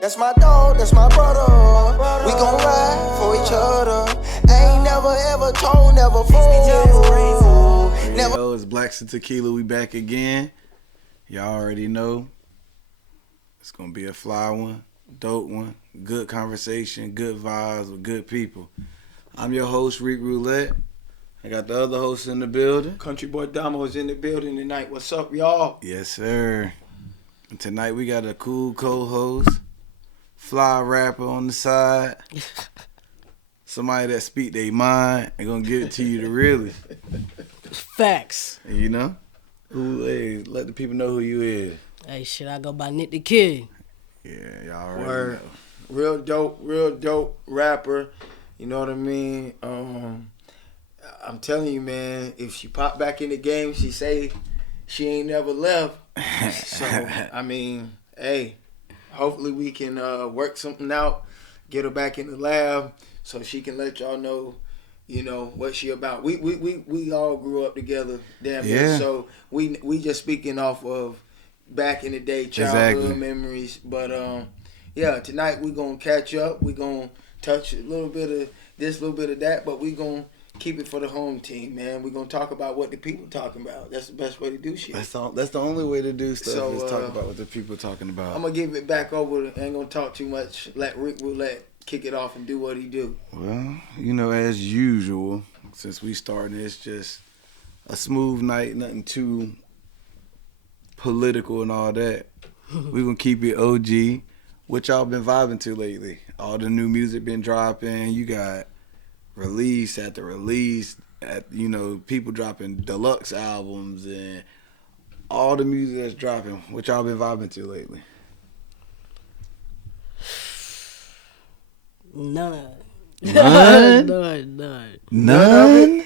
That's my dog, that's my brother. We gon' ride for each other. Ain't never ever told, never fool. Never. Yo, it's Blacks and Tequila. We back again. Y'all already know. It's gonna be a fly one, dope one, good conversation, good vibes with good people. I'm your host, Rick Roulette. I got the other hosts in the building. Country Boy Damo is in the building tonight. What's up, y'all? Yes, sir. And tonight we got a cool co-host, fly rapper on the side. Somebody that speak their mind and gonna give it to you to really. Facts. And you know? Hey, let the people know who you is. Hey, shit, I go by Nick the Kid. Yeah, y'all already Word. know. Real dope rapper. You know what I mean? I'm telling you, man, if she pop back in the game, she say she ain't never left. So, I mean, hey, hopefully we can work something out, get her back in the lab so she can let y'all know, you know, what she about. We all grew up together, damn near. So we just speaking off of back in the day, childhood memories. But yeah, tonight we gonna catch up. We gonna touch a little bit of this, a little bit of that, but we gonna keep it for the home team, man. We're gonna talk about what the people talking about. That's the best way to do shit. That's the only way to do stuff is talk about what the people talking about. I'm gonna give it back over. Ain't gonna talk too much. Let Rick Roulette kick it off and do what he do. Well, you know, as usual, since we starting, it's just a smooth night, nothing too political and all that. We gonna keep it OG. What y'all been vibing to lately? All the new music been dropping. You got release after release, you know, people dropping deluxe albums and all the music that's dropping. What y'all been vibing to lately? None. None? None?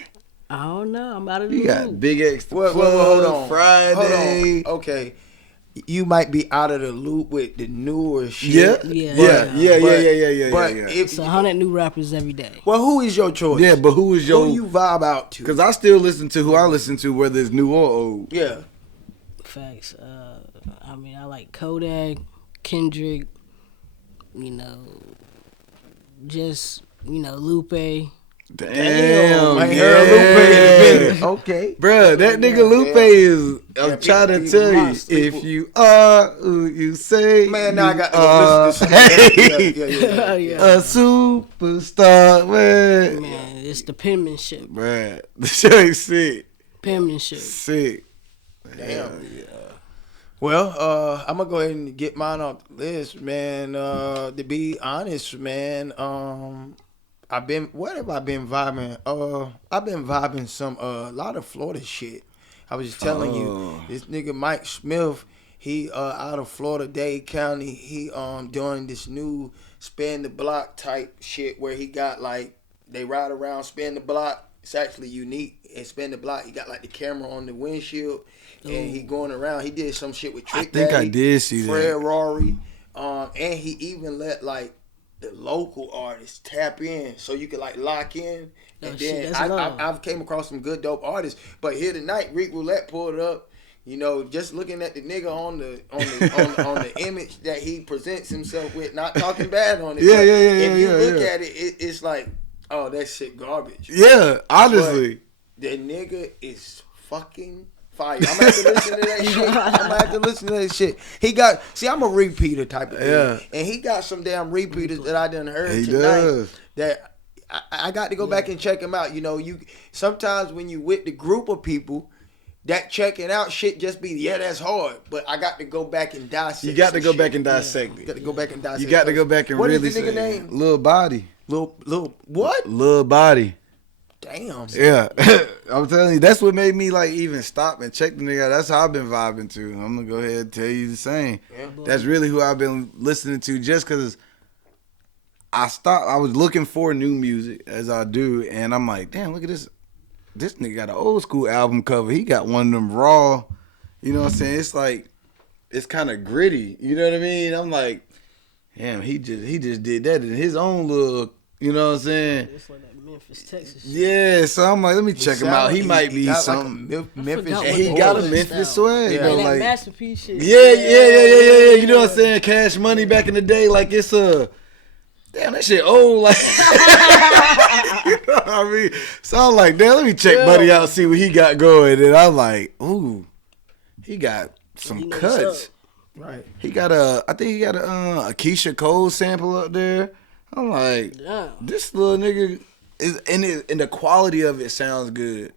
I don't know. I'm out of the You got loop. Big X the Well, Plug, hold on. Friday. Hold on. Okay. You might be out of the loop with the newer shit. Yeah. But It's 100 new rappers every day. Well, who is your choice? Yeah, but who is your... Who you vibe out to? Because I still listen to who I listen to, whether it's new or old. Yeah. Facts. I mean, I like Kodak, Kendrick, you know, just, you know, Lupe. Damn, I ain't yeah. heard Lupe in a minute. Okay. Bruh, that nigga Lupe is, I'm trying to tell you, monster. if you are who you say Man, now I got to are, listen to some Yeah. a superstar, man. Man, it's the penmanship. Bruh, the shit ain't sick. Penmanship. Sick. Damn. Hell yeah. Well, I'm gonna go ahead and get mine off the list, man. To be honest, man, what have I been vibing? I've been vibing a lot of Florida shit. I was just telling you, this nigga Mike Smith, he out of Florida, Dade County. He doing this new spin the block type shit where he got like they ride around spin the block. It's actually unique. And spin the block, he got like the camera on the windshield, and he going around. He did some shit with Trick Daddy, I did see Fred that. Rory, and he even let like the local artists tap in, so you could like lock in. And then I've came across some good dope artists, but here tonight, Rick Roulette pulled up. You know, just looking at the nigga on the image that he presents himself with, not talking bad on it. If you look at it, it's like, oh, that shit garbage. Yeah, honestly. But the nigga is fucking fire. I'm gonna have to listen to that shit. He got, I'm a repeater type of dude. And he got some damn repeaters that I done heard He tonight. does. That I got to go back and check him out. You know, you sometimes when you with the group of people, that checking out shit just be, that's hard. But I got to go back and dissect. You got to go shit. back and dissect it. Got to go back and dissect. You got to go back and what really is the nigga say name? Lil Body. Lil what? Lil Body. Damn. Yeah. I'm telling you, that's what made me like even stop and check the nigga out. That's how I've been vibing to. I'm gonna go ahead and tell you the same. Yeah. That's really who I've been listening to just because I was looking for new music as I do, and I'm like, damn, look at this. This nigga got an old school album cover. He got one of them raw, you know what I'm saying? It's like, it's kind of gritty. You know what I mean? I'm like, damn, he just did that in his own little, You know what I'm saying? It's like that Memphis, Texas shit. Yeah, so I'm like, let me check him out. He might be got something. Like a Memphis. forgot And what he the got a Memphis Memphis style. swag, Yeah. though. And that Like, masterpiece shit. yeah. You know what I'm saying? Cash Money back in the day, like it's a damn that shit old. Like, you know what I mean? So I'm like, damn, let me check Buddy out, see what he got going. And I'm like, ooh, he got some He knows cuts. up. Right. He got I think he got a Keisha Cole sample up there. I'm like, Damn. this little nigga is and the quality of it sounds good.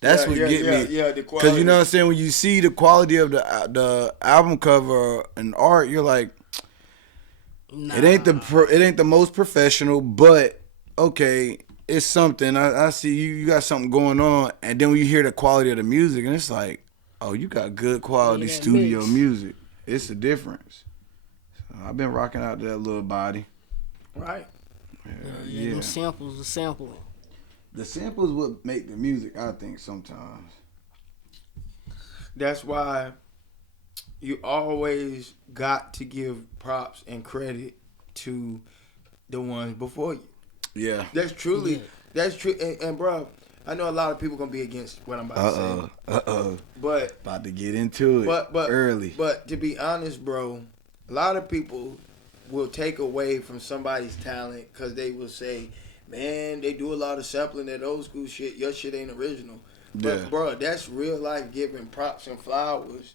That's what get me. Yeah, the Because quality. you know what I'm saying? When you see the quality of the album cover and art, you're like, Nah. it ain't the most professional, but okay, it's something. I see you got something going on, and then when you hear the quality of the music, and it's like, oh, you got good quality Yeah, that studio mix. music. It's a difference. So I've been rocking out that little body. Right. Yeah, them samples, the sampling. The samples would make the music, I think, sometimes. That's why you always got to give props and credit to the ones before you. Yeah. That's truly, Yeah. that's true. And bro, I know a lot of people gonna be against what I'm about to say, but About to get into it but early. But to be honest, bro, a lot of people will take away from somebody's talent because they will say, "Man, they do a lot of sampling that old school shit. Your shit ain't original." But Yeah. bro, that's real life giving props and flowers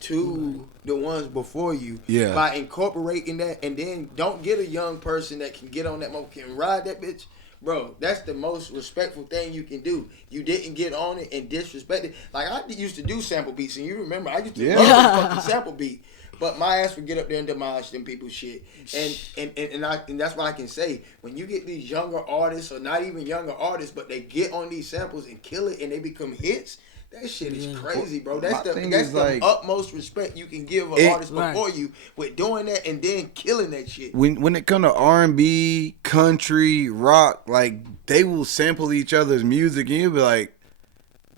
to the ones before you. Yeah. By incorporating that, and then don't get a young person that can get on that motor, can ride that bitch. Bro, that's the most respectful thing you can do. You didn't get on it and disrespect it. Like, I used to do sample beats, and you remember, I used to Yeah. love the fucking sample beat. But my ass would get up there and demolish them people's shit. And that's what I can say. When you get these younger artists, or not even younger artists, but they get on these samples and kill it and they become hits, that shit is crazy, bro. My That's thing the is, like, utmost respect you can give an it- artist Right. before you with doing that and then killing that shit. When it come to R&B, country, rock, like they will sample each other's music, and you'll be like,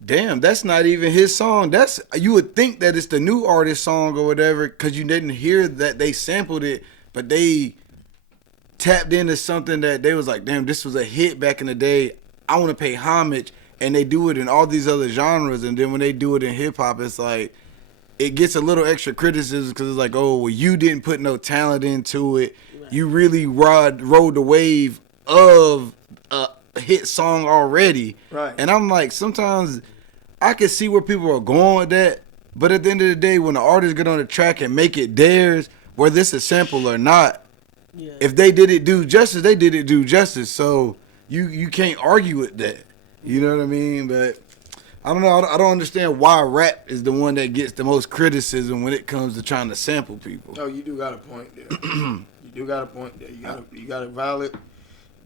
"Damn, that's not even his song." That's you would think that it's the new artist song or whatever, because you didn't hear that they sampled it, but they tapped into something that they was like, "Damn, this was a hit back in the day. I want to pay homage." And they do it in all these other genres, and then when they do it in hip hop, it's like it gets a little extra criticism because it's like, oh, well, you didn't put no talent into it. You really rode the wave of a hit song already. Right. And I'm like, sometimes I can see where people are going with that, but at the end of the day, when the artists get on the track and make it theirs, whether it's a sample or not, Yeah. if they did it do justice, they did it do justice. So you can't argue with that. You know what I mean? But I don't know. I don't understand why rap is the one that gets the most criticism when it comes to trying to sample people. Oh, you do got a point there. You do got a point there. You got a valid,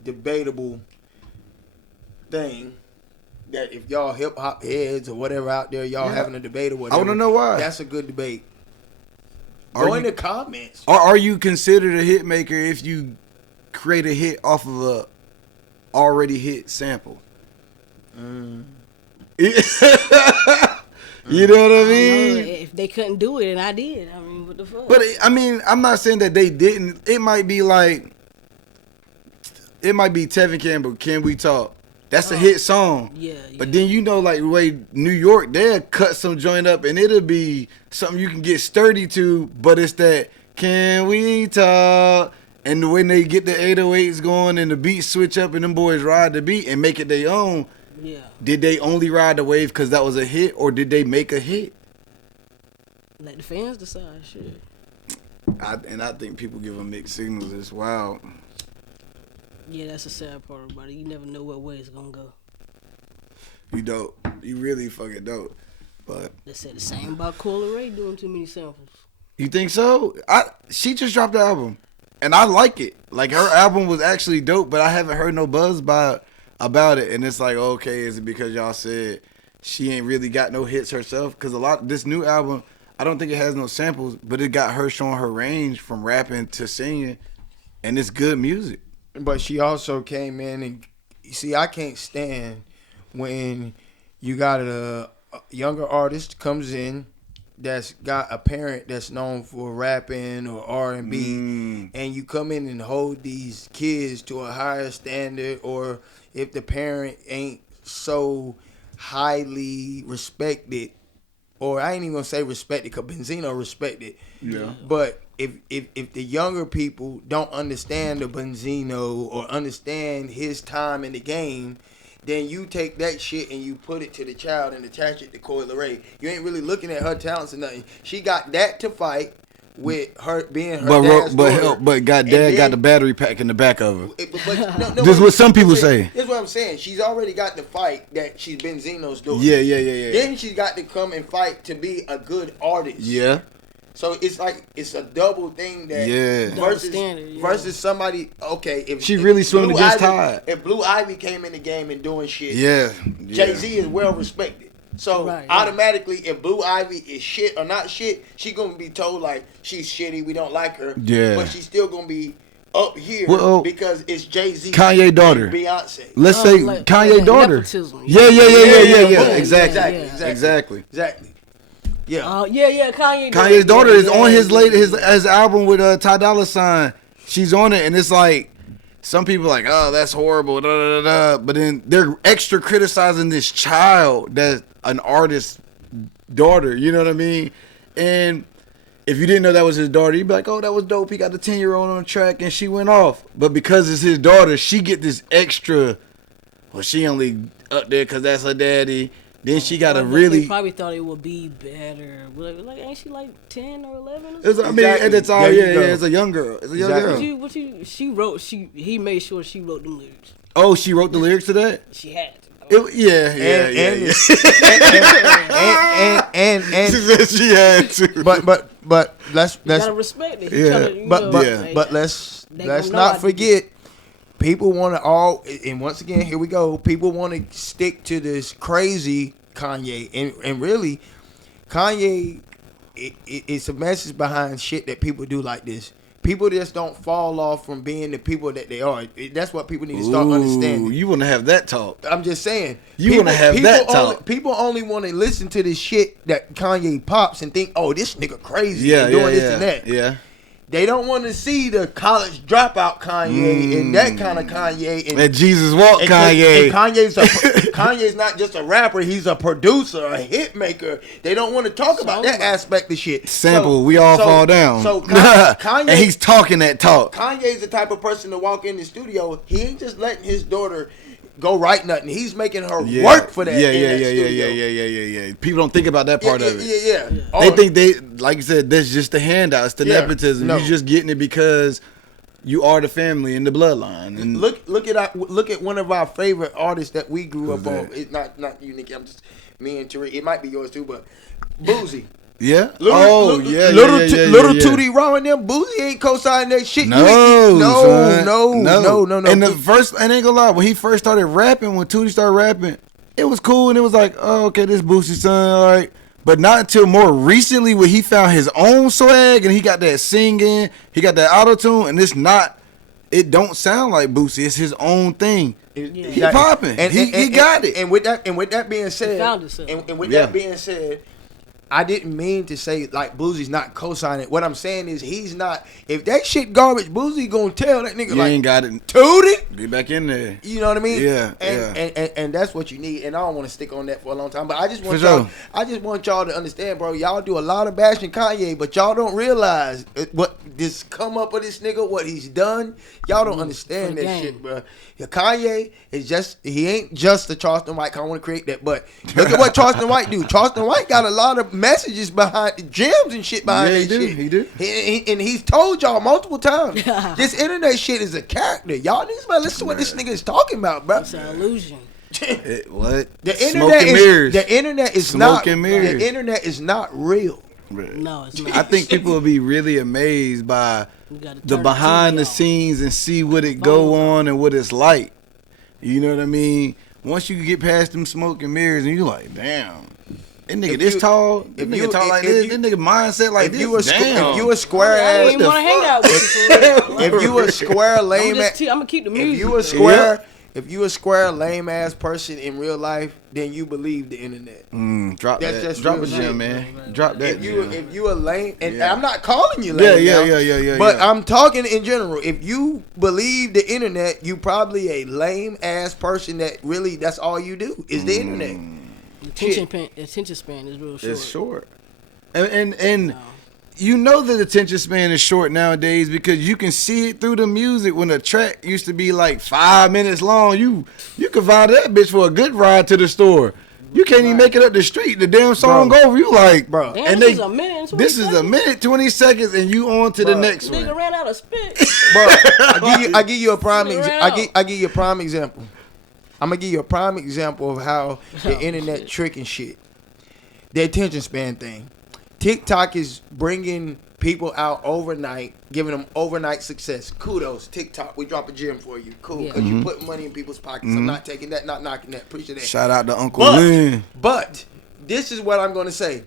debatable thing that if y'all hip hop heads or whatever out there, y'all Yeah. having a debate or whatever. wanna know why. That's a good debate. Are Go in you- the comments. Are you considered a hit maker if you create a hit off of a already hit sample? You know what I I mean? don't know, if they couldn't do it and I did, I mean, what the fuck? But I mean, I'm not saying that they didn't. It might be Tevin Campbell, Can We Talk? That's a hit song. Yeah, But yeah. then you know, like the way New York, they'll cut some joint up and it'll be something you can get sturdy to, but it's that Can We Talk? And when they get the 808s going and the beats switch up and them boys ride the beat and make it their own, Yeah. did they only ride the wave because that was a hit, or did they make a hit? Let the fans decide. Shit. I think people give them mixed signals. It's wild. Yeah, that's the sad part about it. You never know what way it's gonna go. You dope. You really fucking dope. But They said the same about Coyle Ray doing too many samples. you think so? She just dropped the album, and I like it. Like her album was actually dope, but I haven't heard no buzz about it. And it's like, okay, is it because y'all said she ain't really got no hits herself? Because this new album, I don't think it has no samples, but it got her showing her range from rapping to singing, and it's good music. But she also came in and you see, I can't stand when you got a younger artist comes in that's got a parent that's known for rapping or R&B, and you come in and hold these kids to a higher standard, or if the parent ain't so highly respected, or I ain't even gonna say respected, because Benzino respected. Yeah. But if the younger people don't understand the Benzino or understand his time in the game, then you take that shit and you put it to the child and attach it to Coi Leray. You ain't really looking at her talents or nothing. She got that to fight with her being her dad's daughter. But got the battery pack in the back of her. No, This is what some people say. That's what I'm saying. She's already got the fight that she's Benzino's daughter. Yeah. Then she's got to come and fight to be a good artist. Yeah. So it's like it's a double thing that Yeah. versus somebody. Okay, if She really swimming Blue against Ivy- tide. If Blue Ivy came in the game and doing shit, Yeah. Jay-Z is well respected. So Right. automatically, if Blue Ivy is shit or not shit, she gonna be told like she's shitty. We don't like her. Yeah. But she's still gonna be up here Well, because it's Jay-Z, Kanye daughter. and Beyonce. Let's say like Kanye daughter. nepotism. Yeah. Boom. Exactly. Exactly. Yeah. Kanye. Kanye's daughter is on his yeah. his album with Ty Dolla $ign. She's on it, and it's like some people are like, oh, that's horrible, da, da, da, da. But then they're extra criticizing this child that's an artist's daughter. You know what I mean? And if you didn't know that was his daughter, you'd be like, oh, that was dope. He got the 10-year-old on the track, and she went off. But because it's his daughter, she get this extra. Well, she only up there because that's her daddy. Then she got to really. They probably thought it would be better. Like, ain't she like 10 or 11? Or I mean, Exactly. and it's all There you go. It's a young girl. It's a young Exactly. girl. He made sure she wrote the lyrics. Oh, she wrote the lyrics to that. She had to. And She said she had to. but let's Gotta respect it. Yeah, but let's not forget, people want to all, and once again, here we go. People want to stick to this crazy Kanye, and really, Kanye, it's a message behind shit that people do like this. People just don't fall off from being the people that they are. That's what people need to start understanding. You want to have that talk? I'm just saying. You want to have that talk? People only want to listen to this shit that Kanye pops and think, oh, this nigga crazy. and doing this and that. Yeah. They don't want to see the college dropout Kanye and that kind of Kanye. And That Jesus walk and Kanye. Kanye's not just a rapper; he's a producer, a hit maker. They don't want to talk about that aspect of shit. Sample, we all fall down. So Kanye, and he's talking that talk. Kanye's the type of person to walk in the studio. He ain't just letting his daughter go write nothing. He's making her work for that. Yeah. People don't think about that part of it. Yeah. They think they, like you said, that's just the handout. It's the nepotism. No. You're just getting it because you are the family and the bloodline. And Look at one of our favorite artists that we grew up on. It's not you, Nikki. I'm just me and Tariq. It might be yours too, but Boosie. Yeah. Little Tootie Raw and them. Boosie ain't co-signing that shit. No. And the first, I ain't gonna lie, when he first started rapping, when Tootie started rapping, it was cool, and it was like, oh, okay, this Boosie's son, all right. But not until more recently when he found his own swag and he got that singing, he got that auto-tune, and it don't sound like Boosie. It's his own thing. He popping. He got it. And with that being said, He found himself. and with that being said, I didn't mean to say like Boosie's not co-signing. What I'm saying is he's not. If that shit garbage, Boosie gonna tell that nigga You like ain't got it. Tootie. Get back in there. You know what I mean? Yeah, And that's what you need. And I don't want to stick on that for a long time. But I just want For y'all. sure. I just want y'all to understand, bro. Y'all do a lot of bashing Kanye, but y'all don't realize what this come up with this nigga, what he's done. Y'all don't understand for the that game. shit, bro. Yeah, Kanye is he ain't just the Charleston White. I want to create that, but look at what Charleston White do. Charleston White got a lot of messages behind gems and shit behind that shit. He do. And he's told y'all multiple times. This internet shit is a character. Y'all need to listen to what this nigga is talking about, bro. It's an illusion. What? The Smoke and internet mirrors. the internet is Smoke not and mirrors. the internet is not real. No, it's not. I think people will be really amazed by You gotta the turn behind the TV off. scenes and see what it go on and what it's like. You know what I mean? Once you get past them smoke and mirrors and you like, damn, that nigga If this you- tall, that if nigga you- talk like if this, you- that nigga mindset like If this. you a damn. if you a square I ass, ain't want to hang out with you for real. if you a square lame ass, I'm gonna keep the if music. you a square, if you a square lame ass person in real life, then you believe the internet. Drop That's that. just Drop real a shit. gem, man. Drop that. If you a lame, and Yeah. I'm not calling you lame. Yeah. But I'm talking in general. If you believe the internet, you probably a lame ass person that really that's all you do is the internet. Attention span is real short. It's short. And you know that attention span is short nowadays because you can see it through the music. When a track used to be like 5 minutes long, you could ride that bitch for a good ride to the store. You can't even make it up the street. The damn song over. You like, bro. Damn, and this is a minute. 20 This is a minute 20 seconds, and you on to the next Nigga one. ran out of spit. Bro, I give you a prime Ran example. out. I give you a prime example. I'm gonna give you a prime example of how the internet tricking shit. The attention span thing. TikTok is bringing people out overnight, giving them overnight success. Kudos, TikTok. We drop a gem for you. Cool, because you put money in people's pockets. I'm not taking that, not knocking that. Appreciate that. Shout out to Uncle Lynn. But this is what I'm gonna say.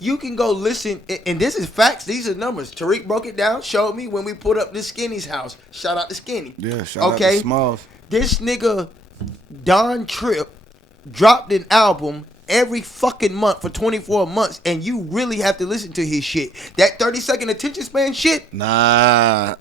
You can go listen, and this is facts. These are numbers. Tariq broke it down, showed me when we put up this Skinny's house. Shout out to Skinny. Yeah, shout out to Smalls. This nigga Don Tripp dropped an album every fucking month for 24 months, and you really have to listen to his shit. That 30-second attention span shit, Nah.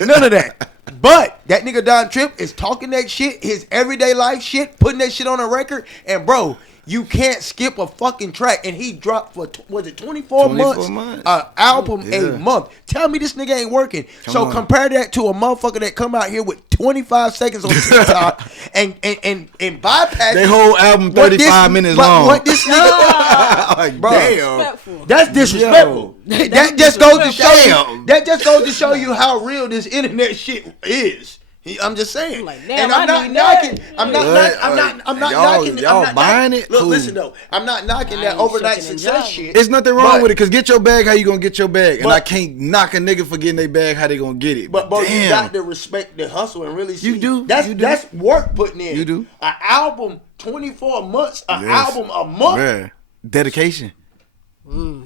none of that. But that nigga Don Tripp is talking that shit, his everyday life shit, putting that shit on a record, and bro, you can't skip a fucking track. And he dropped for was it 24 months? An album a month. Tell me this nigga ain't working. So compare that to a motherfucker that come out here with 25 seconds on TikTok and bypass They whole album 35 minutes long. What this nigga? Like, Bro, damn. Disrespectful. That's disrespectful. Yo. That just goes to show you. Damn. That just goes to show you how real this internet shit is. I'm just saying. I'm like, damn, and I'm I not need knocking. that. I'm not. What? I'm not Y'all- knocking. y'all I'm not buying knocking- it? Look, Cool. listen though. I'm not knocking I that ain't overnight shucking and success jiving. shit. It's nothing wrong But- with it, because get your bag how you gonna get your bag. And But- I can't knock a nigga for getting their bag how they gonna get it. But bro, you damn. got to respect the hustle and really see. You do. That's You do. that's work putting in. You do. An album, 24 months. An Yes. album a month. Yeah. Dedication.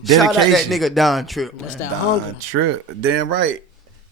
Shout out that nigga Don Tripp. That's Man. that hunger. Trip. Damn right.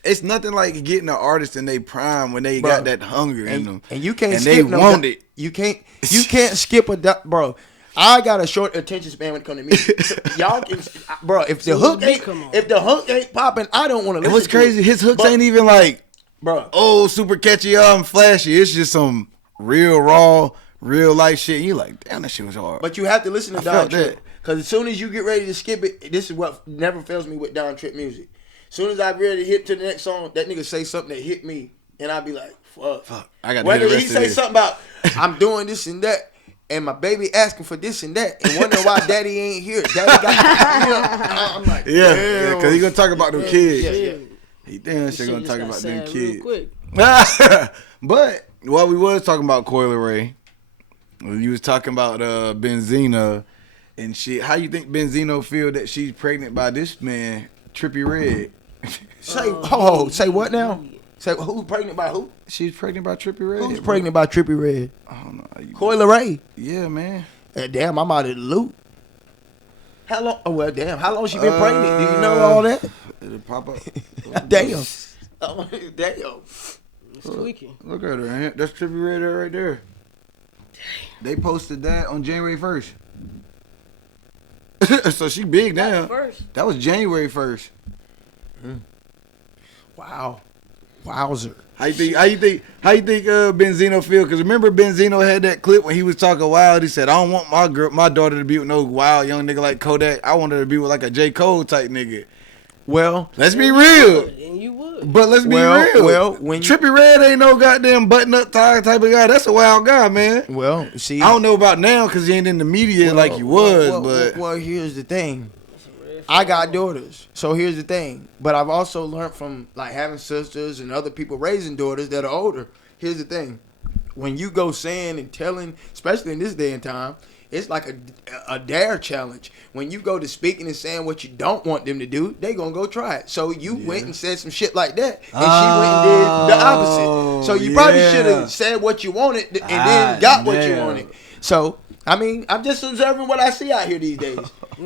It's nothing like getting an artist in their prime when they Bro. got that hunger in them. And you can't and skip they no want di- it. You can't skip a bro. I got a short attention span when it comes to music. So y'all can, bro. If the So hook beat ain't come on. popping, I don't want to And listen. what's crazy, to it. his hooks But- ain't even like, bro. oh, super catchy, flashy. It's just some real raw, real life shit. You like, damn, that shit was hard. But you have to listen to I Don felt Tripp that. because as soon as you get ready to skip it, this is what never fails me with Don Tripp music. As soon as I ready to hit to the next song, that nigga say something that hit me, and I be like, fuck. I got to Whether hear the he rest say of this. something about I'm doing this and that, and my baby asking for this and that, and wondering why daddy ain't here. Daddy got, you know, I'm like, Yeah, because he gonna talk about them kids. Yeah. He damn sure Shit gonna just talk got about them sad real kids. quick. But while we was talking about Coil Ray, when you was talking about Benzino and shit, how you think Benzino feel that she's pregnant by this man, Trippie Redd? Say what now? Say who's pregnant by who? She's pregnant by Trippie Redd. Who's bro. pregnant by Trippie Redd? I don't know. Coi Leray. Yeah, man. Damn, I'm out of the loop. How long? Oh well, damn. How long she been pregnant? Do you know all that? It'll pop up. Damn. Damn. It's tweaking. Look at her. Man. That's Trippie Redd right there. They posted that on January 1st. So she big now. First. That was January 1st. Wow. Wowzer. How you think Benzino feel? Because remember Benzino had that clip when he was talking wild. He said, "I don't want my daughter to be with no wild young nigga like Kodak. I want her to be with like a J. Cole type nigga." Well, Let's be real. And you would. But let's be real. well, when you- Trippie Redd ain't no goddamn button up tie type of guy. That's a wild guy, man. well, see, I don't know about now because he ain't in the media like he was, but well, here's the thing. I got daughters, so here's the thing. But I've also learned from like having sisters and other people raising daughters that are older. Here's the thing: when you go saying and telling, especially in this day and time, it's like a dare challenge. When you go to speaking and saying what you don't want them to do, they gonna go try it. So you went and said some shit like that, and she went and did the opposite. So you probably should have said what you wanted and then got what you wanted. So I mean, I'm just observing what I see out here these days.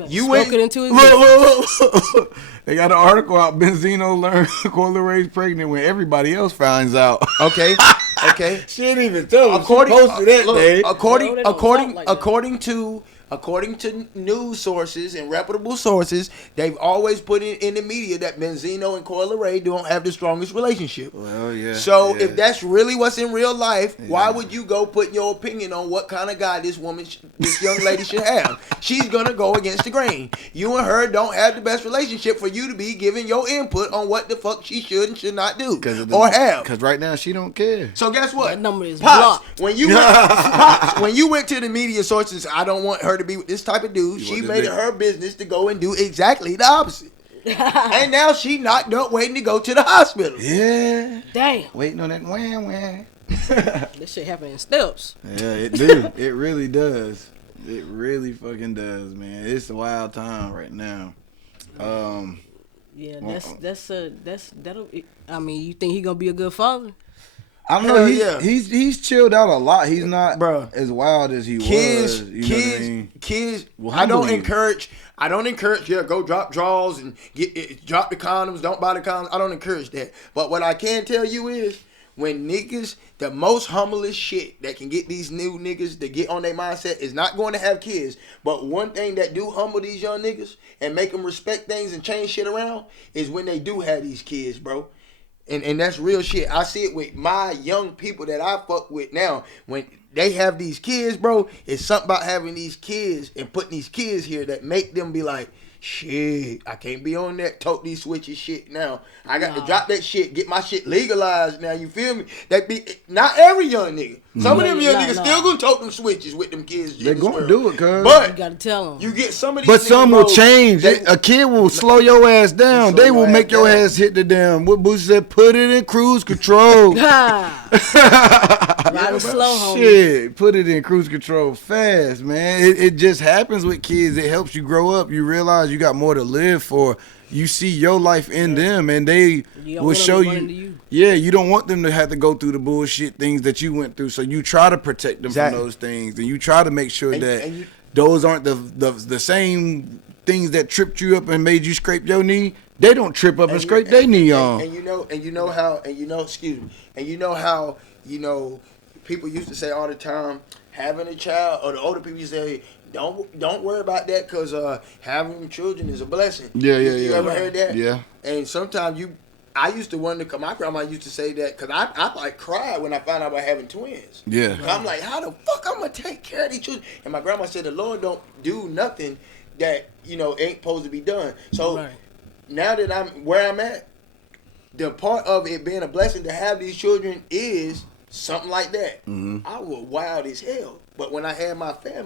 You went Spoke it into existence. look. They got an article out. Benzino learned Coil Ray's pregnant when everybody else finds out. okay. Okay. She didn't even tell him. According, She posted that look, day. according, No, they don't according, talk like that. according to news sources and reputable sources, they've always put it in the media that Benzino and Coi Leray don't have the strongest relationship. Well, yeah. So yeah. if that's really what's in real life, why would you go put your opinion on what kind of guy this young lady should have? She's gonna go against the grain. You and her don't have the best relationship for you to be giving your input on what the fuck she should and should not do or have. Because right now she don't care. So guess what? That number is Pops, blocked. when you went to the media sources, I don't want her to be with this type of dude. She want this made it nigga. her business to go and do exactly the opposite. And now she knocked up waiting to go to the hospital. Yeah. Damn, Waiting on that wham. this shit happen in steps. Yeah, it do. It really does. It really fucking does, man. It's a wild time right now. Yeah, that'll. I mean, you think he gonna be a good father? I don't know. Hell yeah. He's chilled out a lot. He's not Bruh. as wild as he Kids, was. You know what I mean? kids. Will I don't humble you. encourage. Yeah, go drop draws and drop the condoms. Don't buy the condoms. I don't encourage that. But what I can tell you is, when niggas, the most humblest shit that can get these new niggas to get on their mindset is not going to have kids. But one thing that do humble these young niggas and make them respect things and change shit around is when they do have these kids, bro. And that's real shit. I see it with my young people that I fuck with now. When they have these kids, bro, it's something about having these kids and putting these kids here that make them be like, shit, I can't be on that tote these switches shit now. I got to drop that shit, get my shit legalized now. You feel me? That be not every young nigga. Some of them young niggas still gonna tote them switches with them kids. They're gonna do it, cuz. You But gotta tell him. you get some of these But niggas, some will bro, change. they- A kid will slow your ass down. Slow They will your make ass your down. ass hit the damn. What Boosie said, put it in cruise control. Ride it slow, homie. Shit, put it in cruise control fast, man. It just happens with kids. It helps you grow up. You realize you got more to live for. You see your life in them, and they You don't will want them show to run into you. you. Yeah, you don't want them to have to go through the bullshit things that you went through. So you try to protect them Exactly. from those things, and you try to make sure And- that and you- those aren't the same things that tripped you up and made you scrape your knee. They don't trip up and scrape their knee on. And you know how people used to say all the time, having a child, or the older people used to say, don't worry about that because having children is a blessing. Yeah. You ever heard that? Yeah. And sometimes I used to wonder, cause my grandma used to say that, cause I like cried when I found out about having twins. Yeah. I'm like, how the fuck I'm gonna take care of these children? And my grandma said, the Lord don't do nothing that ain't supposed to be done. So Right. now that I'm where I'm at, the part of it being a blessing to have these children is something like that. I was wild as hell. But when I had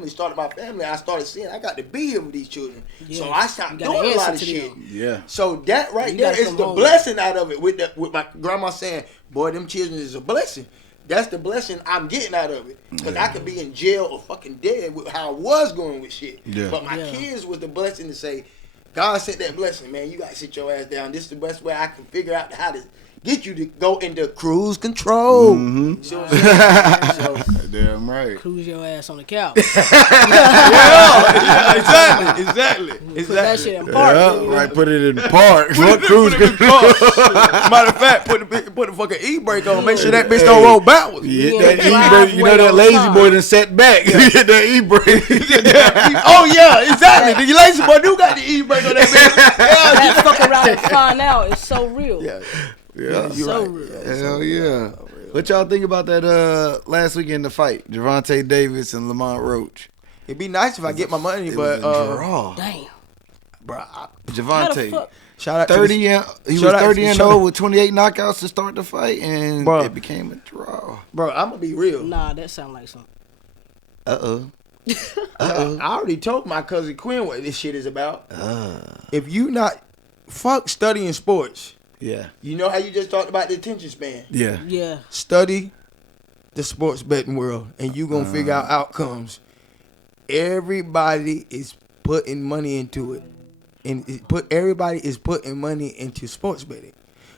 started my family, I started seeing I got to be here with these children. Yeah. So I stopped You gotta doing a lot of answer to shit. them. Yeah. So that right You there gotta is come the home. blessing out of it. With my grandma saying, "Boy, them children is a blessing." That's the blessing I'm getting out of it. Because I could be in jail or fucking dead with how I was going with shit. Yeah. But my Yeah. kids was the blessing to say, God sent that blessing, man. You got to sit your ass down. This is the best way I can figure out how to get you to go into cruise control. See what I'm saying? So, Damn right. Cruise your ass on the couch. exactly. Put that shit in park. Yeah, nigga. right. Put it in the park. Fuck cruise control. Matter of fact, put the fucking e-brake on. Make sure that bitch don't roll backwards. You hit Yeah, that drive e-brake. You know way that on lazy time. boy done set back. You hit that e-brake. Oh yeah, exactly. The lazy boy do got the e-brake on that bitch. That fuck around and find out is so real. Yeah. Yeah. So real. Hell yeah. What y'all think about that last weekend, the fight? Javante Davis and Lamont Roach. It'd be nice if I get my money, It but was a draw. Damn. bro, How the Javante. fuck? shout out to 30 and he was shout out- 30 and shout 0 out- with 28 knockouts to start the fight, and Bruh. it became a draw. bro. I'm gonna be real. Nah, that sound like something. Uh-oh. I already told my cousin Quinn what this shit is about. If you not fuck studying sports, Yeah. you know how you just talked about the attention span. Yeah. Yeah. Study the sports betting world, and you gonna figure out outcomes. Everybody is putting money into it, and everybody is putting money into sports betting.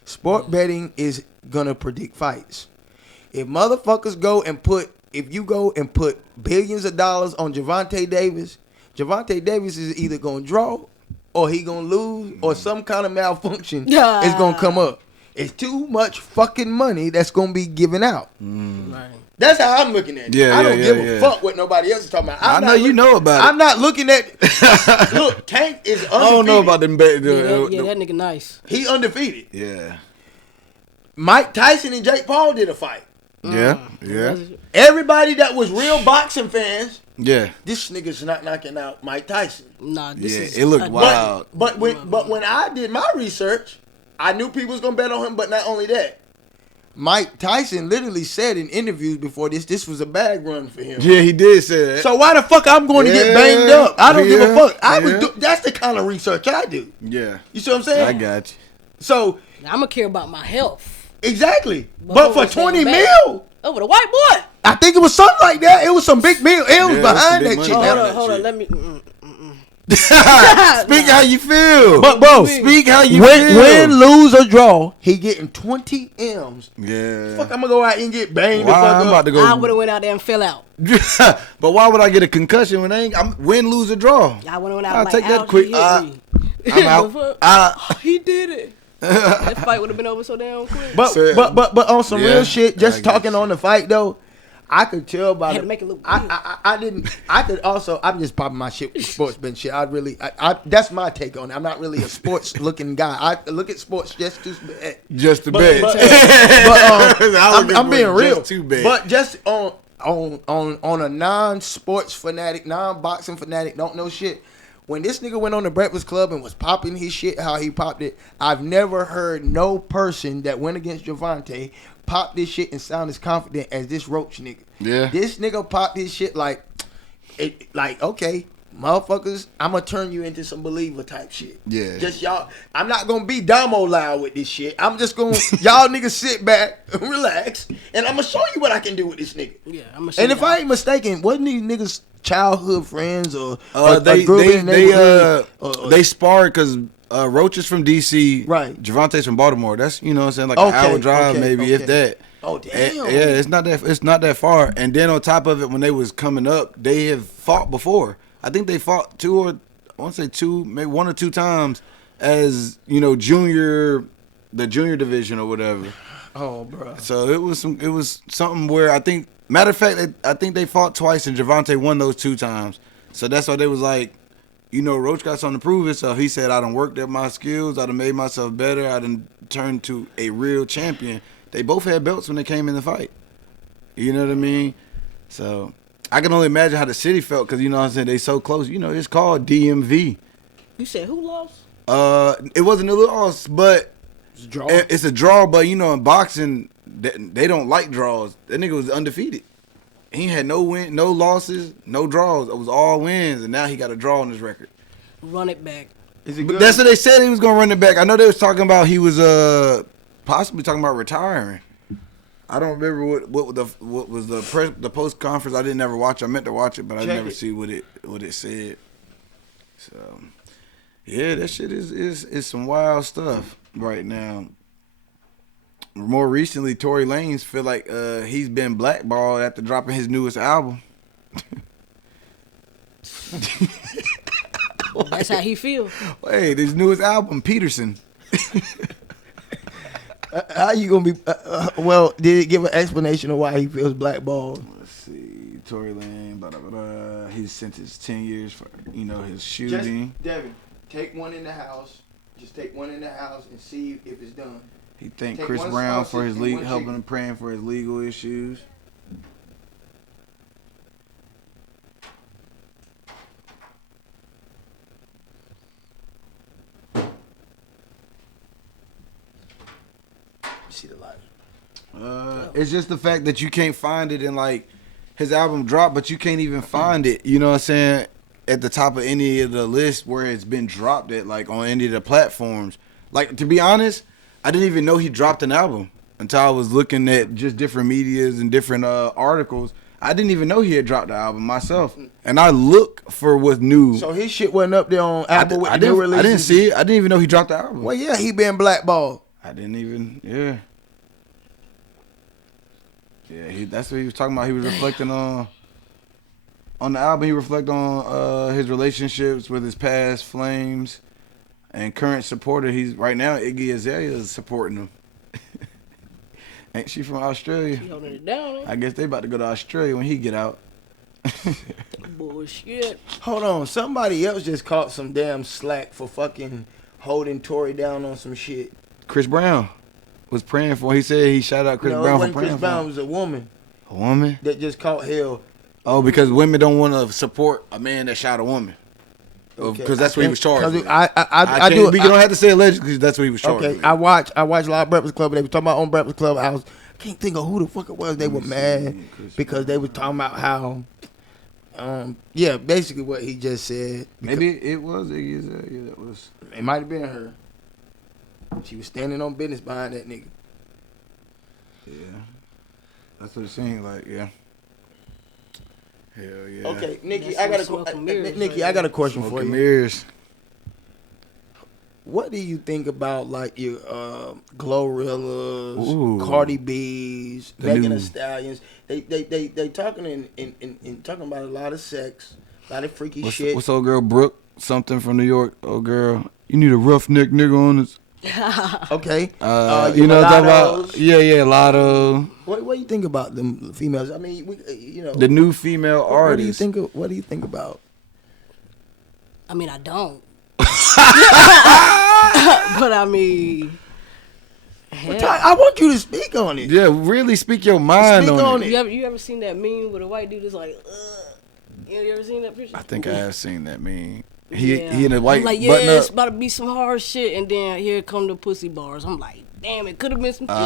Sport betting is gonna predict fights. If motherfuckers if you go and put billions of dollars on Javante Davis is either gonna draw or he gonna lose or some kind of malfunction is gonna come up. It's too much fucking money that's gonna be given out. Right. That's how I'm looking at it. Yeah, I don't give a yeah. fuck what nobody else is talking about. I know you know about it. I'm not looking at. Look, Tank is undefeated. I don't know about them. Yeah, that nigga nice. He undefeated. Yeah. Mike Tyson and Jake Paul did a fight. Yeah. Yeah. Everybody that was real boxing fans, Yeah. this nigga's not knocking out Mike Tyson. Nah, this Yeah, is it looked wild. But when I did my research, I knew people was gonna bet on him. But not only that, Mike Tyson literally said in interviews before this was a bag run for him. Yeah, he did say that. So why the fuck I'm going to get banged up? I don't give a fuck. That's the kind of research I do. Yeah. You see what I'm saying? I got you. So I'm gonna care about my health. exactly. But for 20 mil, over the white boy. I think it was something like that. It was some big meal. It was Yeah, behind it's that big shit. money. Now. Hold on. Let me. Speak how you feel. But bro, Speak how you win, feel. lose or draw, he getting 20 M's. Yeah. Fuck, I'm gonna go out and get banged. Why? The fuck I'm up. about to go. I would have went out there and fell out. But why would I get a concussion when I'm win, lose, or draw? I would have went out I'll like take that Algie quick. hit me. I'm out. He did it. That fight would have been over so damn quick. But on some Yeah, real shit, I just guess. talking on the fight though, I could tell by Had the, to make it look I didn't. I could also. I'm just popping my shit with sportsman shit. I that's my take on it. I'm not really a sports looking guy. I look at sports just to bet. Just to But, bet. I'm being real. Just to bet. But just on a non-sports fanatic, non-boxing fanatic, don't know shit. When this nigga went on the Breakfast Club and was popping his shit, how he popped it, I've never heard no person that went against Javante pop this shit and sound as confident as this Roach nigga. Yeah. This nigga popped his shit like, okay, motherfuckers, I'm gonna turn you into some believer type shit. Yeah. Just y'all, I'm not gonna be Damo loud with this shit. I'm just gonna, y'all niggas sit back, relax, and I'm gonna show you what I can do with this nigga. Yeah, I'm gonna. And if I ain't mistaken, wasn't these niggas childhood friends or They grew up in the neighborhood? they sparred because Roach is from DC. Right. Javante's from Baltimore. That's what I'm saying, like an hour drive maybe if that. Oh damn. Yeah, it's not that far. And then on top of it, when they was coming up, they have fought before. I think they fought maybe one or two times as the junior division or whatever. Oh, bro. So it was something where I think, matter of fact, I think they fought twice and Javante won those 2 times. So that's why they was like, Roach got something to prove himself. He said, I done worked at my skills. I done made myself better. I done turned to a real champion. They both had belts when they came in the fight. You know what I mean? So I can only imagine how the city felt because, what I'm saying, they so close. It's called DMV. You said who lost? It wasn't a loss, but it's a draw. But, in boxing, they don't like draws. That nigga was undefeated. He had no win, no losses, no draws. It was all wins, and now he got a draw on his record. Run it back. Is it But good? that's what they said he was gonna run it back. I know they was talking about he was possibly talking about retiring. I don't remember what was the post conference. I didn't ever watch. I meant to watch it, but I Check never it. see what it said. So yeah, that shit is some wild stuff right now. More recently, Tory Lanez feel like he's been blackballed after dropping his newest album. That's how he feel. Hey, his newest album, Peterson. How you gonna be? Well, did it give an explanation of why he feels blackballed? Let's see, Tory Lanez, blah, blah, blah. He's sentenced 10 years for his Just shooting. Devin, take one in the house. Just take one in the house and see if it's done. He thanked Take Chris one Brown sausage for his and legal, one helping chicken. him, praying for his legal issues. See the light. It's just the fact that you can't find it in like his album dropped, but you can't even find it. You know what I'm saying? At the top of any of the lists where it's been dropped at, like on any of the platforms. Like, to be honest, I didn't even know he dropped an album until I was looking at just different medias and different articles. I didn't even know he had dropped the album myself, and I look for what's new. So his shit wasn't up there on Apple with the new releases. I didn't see it. I didn't even know he dropped the album. Well, yeah, he been blackballed. I didn't even, yeah. Yeah, that's what he was talking about. He was reflecting on the album. He reflected on his relationships with his past flames and current supporter. He's right now, Iggy Azalea is supporting him. Ain't she from Australia? She holding it down. I guess they about to go to Australia when he get out. Bullshit. Hold on, somebody else just caught some damn slack for fucking holding Tory down on some shit. Chris Brown was praying for him. He said he shout out Chris No, it Brown for wasn't praying Chris for Brown, him. it was a woman A woman? that just caught hell. Oh, because women don't want to support a man that shot a woman. Okay. Because that's what he was charged Because with. I do. You don't have to say allegedly because that's what he was charged Okay, with. I watched a lot of Breakfast Club. And they were talking about on Breakfast Club. I can't think of who the fuck it was. They were mad because they were talking about how, yeah, basically what he just said. Maybe it was Iggy. Yeah, that was. It might have been her. She was standing on business behind that nigga. Yeah. That's what it seemed like, yeah. Hell yeah. Okay, Nikki, That's I got some smoke and mirrors Nikki, right I got a there. question for Smoke and you. mirrors. What do you think about like your Glorillas, Ooh. Cardi B's, The Megan new- Thee Stallions? They talking in talking about a lot of sex, a lot of freaky shit. What's old girl Brooke? Something from New York. Old girl. You need a roughneck nigga on this. Okay, You know what I'm talking mulattoes. about? Yeah, Lotto. What do you think about them females? I mean, you know, The new female what do you artist. think? What do you think about? I mean, I don't. But I mean, hell. I want you to speak on it. Yeah, really speak your mind Speak on, on it. it. You ever seen that meme with a white dude that's like, you ever seen that picture? I think I have seen that meme. He Yeah. in a white I'm like, yeah, button it's up. about to be some hard shit, and then here come the pussy bars. I'm like, damn, it could have been some shit.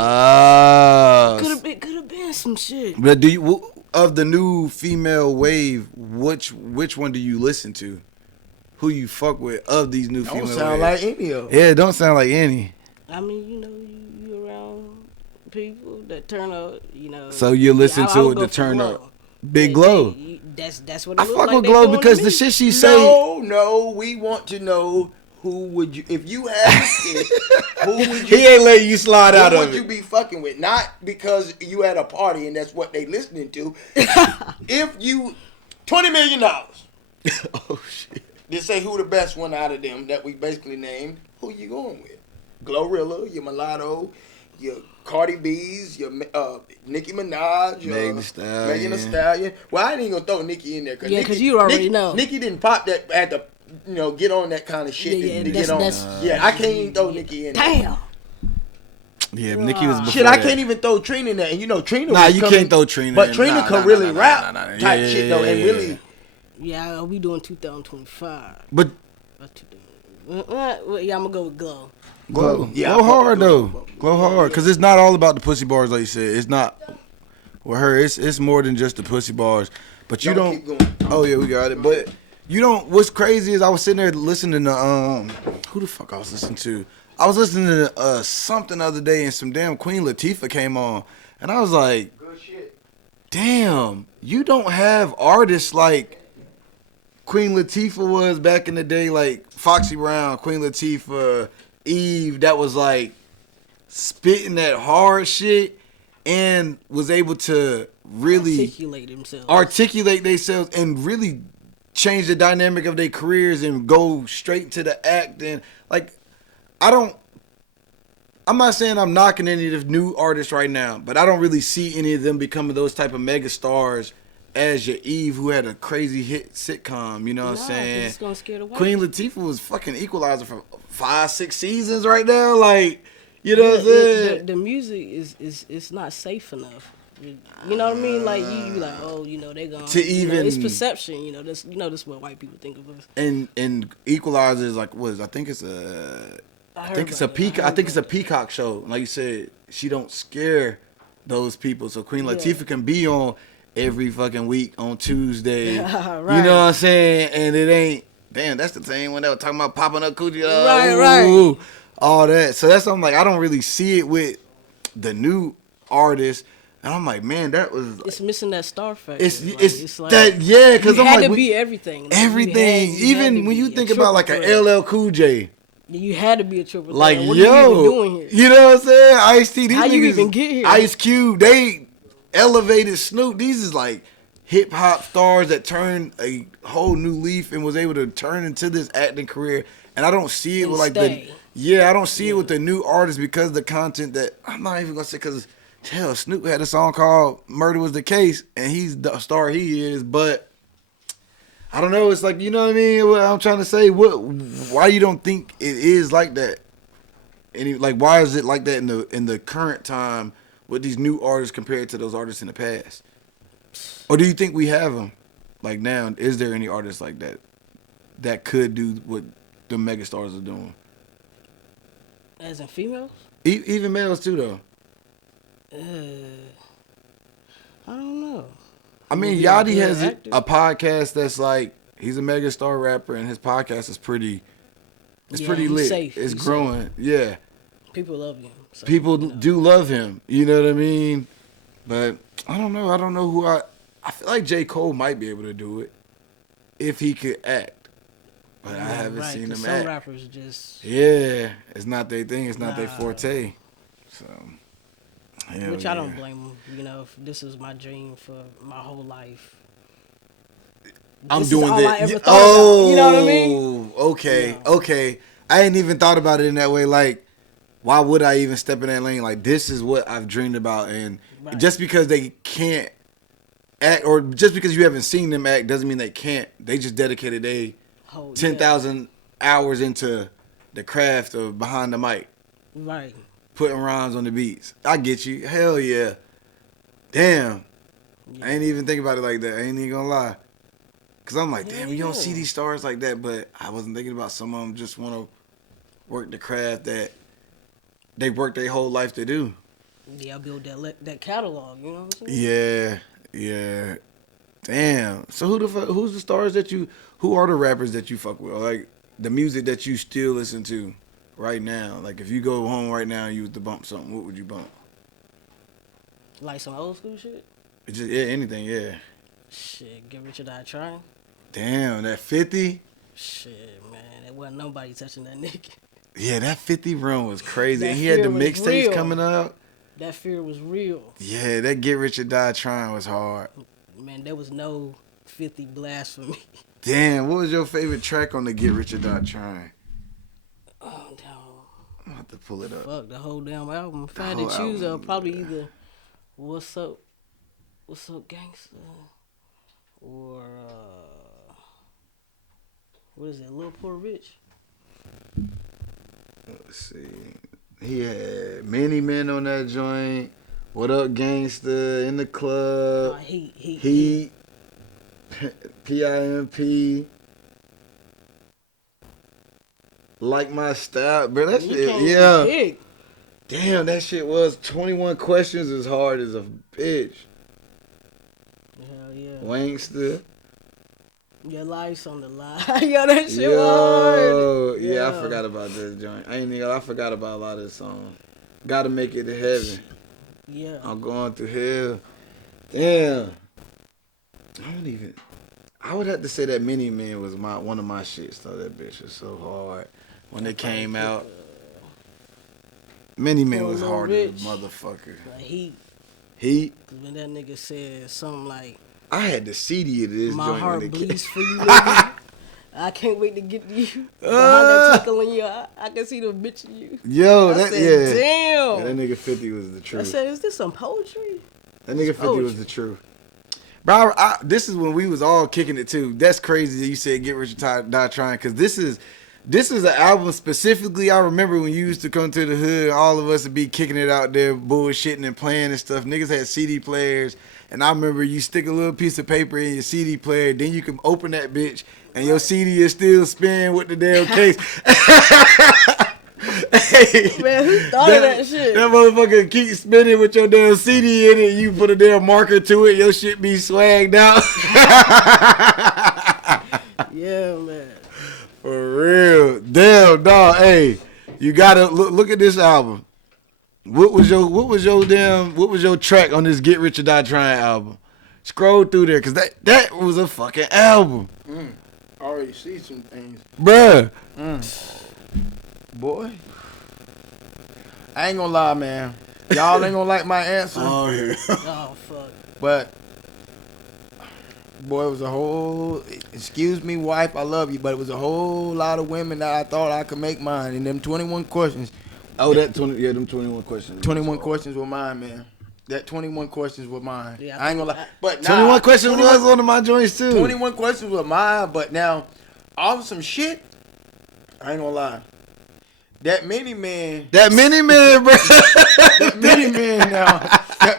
Could have been some shit. But do you of the new female wave? Which one do you listen to? Who you fuck with of these new Don't female sound waves? like any of them. Yeah, it don't sound like any. I mean, you know, you around people that turn up, you know. So you listen I to would it go to for turn Glow. up. Big Glow. That's what it I look fuck like with they Glow doing to because me. the shit she say. No, we want to know who would you, if you had a kid, who would you, He ain't letting you slide out who of would you it. be fucking with? Not because you at a party and that's what they listening to. If you, $20 million. Oh shit. Just say who the best one out of them that we basically named. Who you going with? Glorilla, your Mulatto, your Cardi B's, your Nicki Minaj, your Megan Thee Stallion. Megan Thee Stallion. Well, I ain't even gonna throw Nicki in there. Yeah, 'cause you already know. Nicki didn't pop that, had to, get on that kind of shit Yeah, to that's- get on. that's- Yeah, I can't even throw Nicki in there. Damn. Yeah, Nicki was before Shit, I that. can't even throw Trina in there. And Trina Nah, was you coming, can't throw Trina But in. Trina Nah, could nah, really nah, nah, rap nah, nah. type Yeah, shit, though. And yeah, really, Yeah, we doing 2025. But Well, yeah, I'm gonna go with Glow. Glow. Yeah, Glow I fuck hard with though. Glow. Glow hard. Cause it's not all about the pussy bars like you said. It's not with her, it's more than just the pussy bars. But you Y'all don't keep going. Oh yeah, we got it. But you don't what's crazy is I was sitting there listening to who the fuck I was listening to? I was listening to something the other day and some damn Queen Latifah came on. And I was like, Good shit. damn, you don't have artists like Queen Latifah was back in the day, like Foxy Brown, Queen Latifah, Eve, that was like spitting that hard shit and was able to really Articulate themselves. themselves and really change the dynamic of their careers and go straight to the acting. Like, I'm not saying I'm knocking any of the new artists right now, but I don't really see any of them becoming those type of mega stars as your Eve, who had a crazy hit sitcom. You know what I'm saying? It's gonna scare the white Queen Latifah was fucking Equalizer for 5-6 seasons right now. Like, you know what I'm saying? The music is not safe enough. You know what I mean? Like you like, oh, they gonna To even- it's perception. This what white people think of us. And Equalizer is like I think it's a Peacock show. Like you said, she don't scare those people. So Queen Latifah can be on every fucking week on Tuesday. Right. You know what I'm saying? And it ain't. Damn, that's the same one that was talking about popping up coochie. Right. All that. So that's something like I don't really see it with the new artists. And I'm like, man, that was. It's missing that star factor. It's like, that because you I'm had like to be everything. Like, everything. you had Even to when be you a think about like a triple threat. LL Cool J. You had to be a triple Like, threat. What are you even doing here? you know what I'm saying? Ice-T, these How niggas, you even get here? Ice Cube, they elevated Snoop. These is like hip hop stars that turned a whole new leaf and was able to turn into this acting career. And I don't see it And with like stay. I don't see it with the new artists because of the content that I'm not even gonna say because hell, Snoop had a song called "Murder Was the Case," and he's the star he is. But I don't know. It's like, you know what I mean. What I'm trying to say. Why you don't think it is like that? Like, why is it like that in the current time with these new artists compared to those artists in the past? Or do you think we have them like now? Is there any artists like that could do what the megastars are doing? As in females? Even males too, though. I don't know. I mean, Maybe a Yachty good has actor. a podcast that's like, he's a megastar rapper, and his podcast is pretty. It's Yeah, pretty he's lit. safe. It's He's growing. Yeah, People love him. So, people you know. do love him. You know what I mean? But I don't know. I don't know who I feel like J. Cole might be able to do it if he could act. But I haven't Right, seen 'cause him some act. rappers just, Yeah, it's not their thing. It's not their Nah. forte. So, hell which I don't yeah. blame them. You know, if this is my dream for my whole life. I'm This is doing all that. I ever thought about. You know what I mean? Okay, Yeah. okay. I ain't even thought about it in that way. Like, why would I even step in that lane? Like, this is what I've dreamed about, and Right. just because they can't act, or just because you haven't seen them act, doesn't mean they can't. They just dedicated 10,000 hours into the craft of behind the mic, Right. putting rhymes on the beats. I get you. Hell yeah. Damn. Yeah. I ain't even think about it like that. I ain't even gonna lie. Cause I'm like, damn, you don't Yeah. see these stars like that. But I wasn't thinking about some of them just want to work the craft that they worked their whole life to do. Yeah, I built that catalog. You know what I'm saying? Yeah, yeah. Damn. So who's the stars who are the rappers that you fuck with? Or like the music that you still listen to right now? Like if you go home right now and you was to bump something, what would you bump? Like some old school shit. It's just anything, yeah. Shit, Get Rich or Die Trying. Damn, that 50? Shit, man, there wasn't nobody touching that nigga. Yeah, that 50 run was crazy. That And he had the fear was mixtapes real. coming up. That fear was real. Yeah, that Get Rich or Die Trying was hard. Man, there was no 50 blasphemy. Damn, what was your favorite track on the Get Rich or Die Trying? Oh, damn. I'm gonna have to pull it up. Fuck, the whole damn album. If I had whole to choose, album, probably either What's Up Gangsta, or what is it, Lil Poor Rich? Let's see. He had Many Men on that joint. What Up Gangsta, In the Club. Heat. PIMP. Like My Style. Bro, that You shit, can't yeah. pick. Damn, that shit was 21 Questions as hard as a bitch. Hell yeah. Wankster. Your life's on the line. Yo, that shit Yo, hard. yeah, I Yo. forgot about this joint. I forgot about a lot of this song. Gotta Make It to Heaven. Yeah. I'm going through hell. Damn. I would have to say that Mini Man was one of my shits though. That bitch was so hard when it came out. Mini Man Poor was Lil hard as a Rich. motherfucker. Like Heat. He, Cause when that nigga said something like, I had the CD of this "My joint heart when it bleeds came. for you, nigga. I can't wait to get to you." Behind that tickle in your eye, I can see the bitch in you. Yo, I that said, yeah. damn. Yeah, that nigga 50 was the I truth. said, "Is this some poetry?" That nigga 50 was poetry. the truth. Bro, this is when we was all kicking it too. That's crazy that you said Get Rich or Die Trying, because this is an album specifically. I remember when you used to come to the hood, all of us would be kicking it out there, bullshitting and playing and stuff. Niggas had CD players, and I remember you stick a little piece of paper in your CD player, then you can open that bitch, and your CD is still spinning with the damn case. Hey, Man, who thought of that shit? That motherfucker keep spinning with your damn CD in it. You put a damn marker to it, your shit be swagged out. Yeah, man. For real. Damn, dog. Hey, you gotta look at this album. What was your track on this Get Rich or Die Trying album? Scroll through there, cause that was a fucking album. I already see some things. Bruh. Boy. I ain't gonna lie, man. Y'all ain't gonna like my answer. Oh, yeah. Oh fuck. But boy, it was a whole, excuse me, wife, I love you, but it was a whole lot of women that I thought I could make mine. And them 21 questions, Oh, them 21 questions. 21 questions were mine, man. That 21 questions were mine. Yeah, I ain't gonna lie. But 21 questions was one of my joints too. 21 questions were mine, but now, off of some shit, I ain't gonna lie. That mini man, bro. that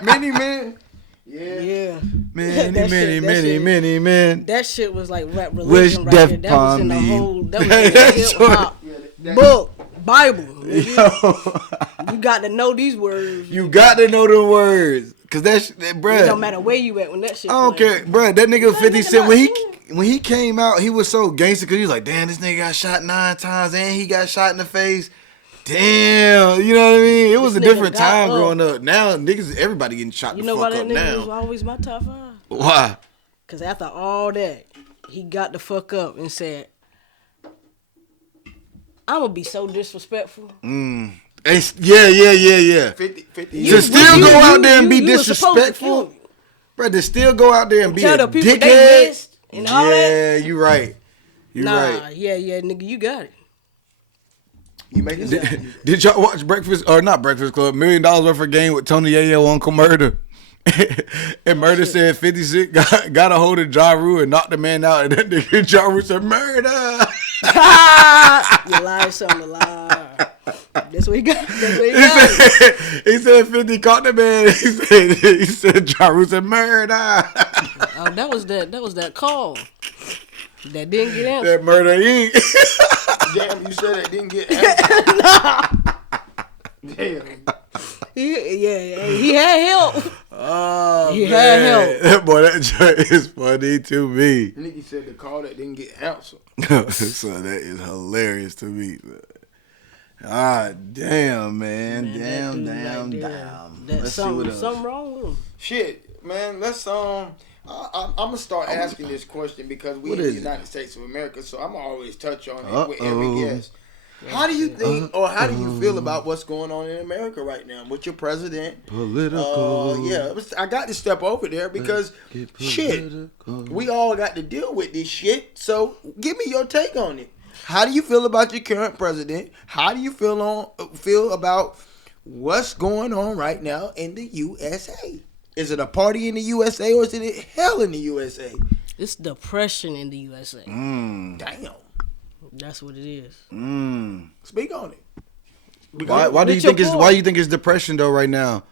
mini man. Yeah. Many man. That shit was like rap Wish religion right death there. That was in the upon me. whole. That was in the hip hop book, Bible. Nigga. You got to know these words. You got to know the words, cause that bruh. It don't matter where you at when that shit. I don't care, bruh. That nigga 50 Cent when he came out, he was so gangster because he was like, damn, this nigga got shot 9 times and he got shot in the face. Damn, you know what I mean? It was a different time growing up. Now niggas, everybody getting shot the fuck up now. You know why that nigga was always my top 5? Why? Because after all that, he got the fuck up and said, I'm going to be so disrespectful. Yeah. 50 To still go out there and be disrespectful? Bro, to still go out there and be a dickhead? And all that? Yeah, you right. You right. Yeah, nigga, you got it. You make it. Did y'all watch Breakfast, or not Breakfast Club, $1 Million Worth of Game with Tony Yayo, Uncle Murder? And Murder said 50 Cent got a hold of Ja Rule and knocked the man out, and then nigga Ja Rule said, murder! You lied, son, a lie. That's what he got. He said 50 caught the man. He said Ja Rule said, murder! Oh, that was that call. That didn't get answered. That Murder Inc. Damn, you said that didn't get answered. Damn. He had help. Oh, he had help. Boy, that joint is funny to me. Nigga said the call that didn't get answered. So that is hilarious to me. Ah, damn, man. Damn. Let's see what else. Something wrong with him. Shit, man. Let's I'm gonna start asking this question because we in the United States of America, so I'm always touch on it with every guest. How do you think, or how do you feel about what's going on in America right now with your president? Political. I got to step over there because shit, we all got to deal with this shit. So give me your take on it. How do you feel about your current president? How do you feel about what's going on right now in the USA? Is it a party in the USA or is it hell in the USA? It's depression in the USA. Damn. That's what it is. Speak on it. Why do you think it's depression though right now?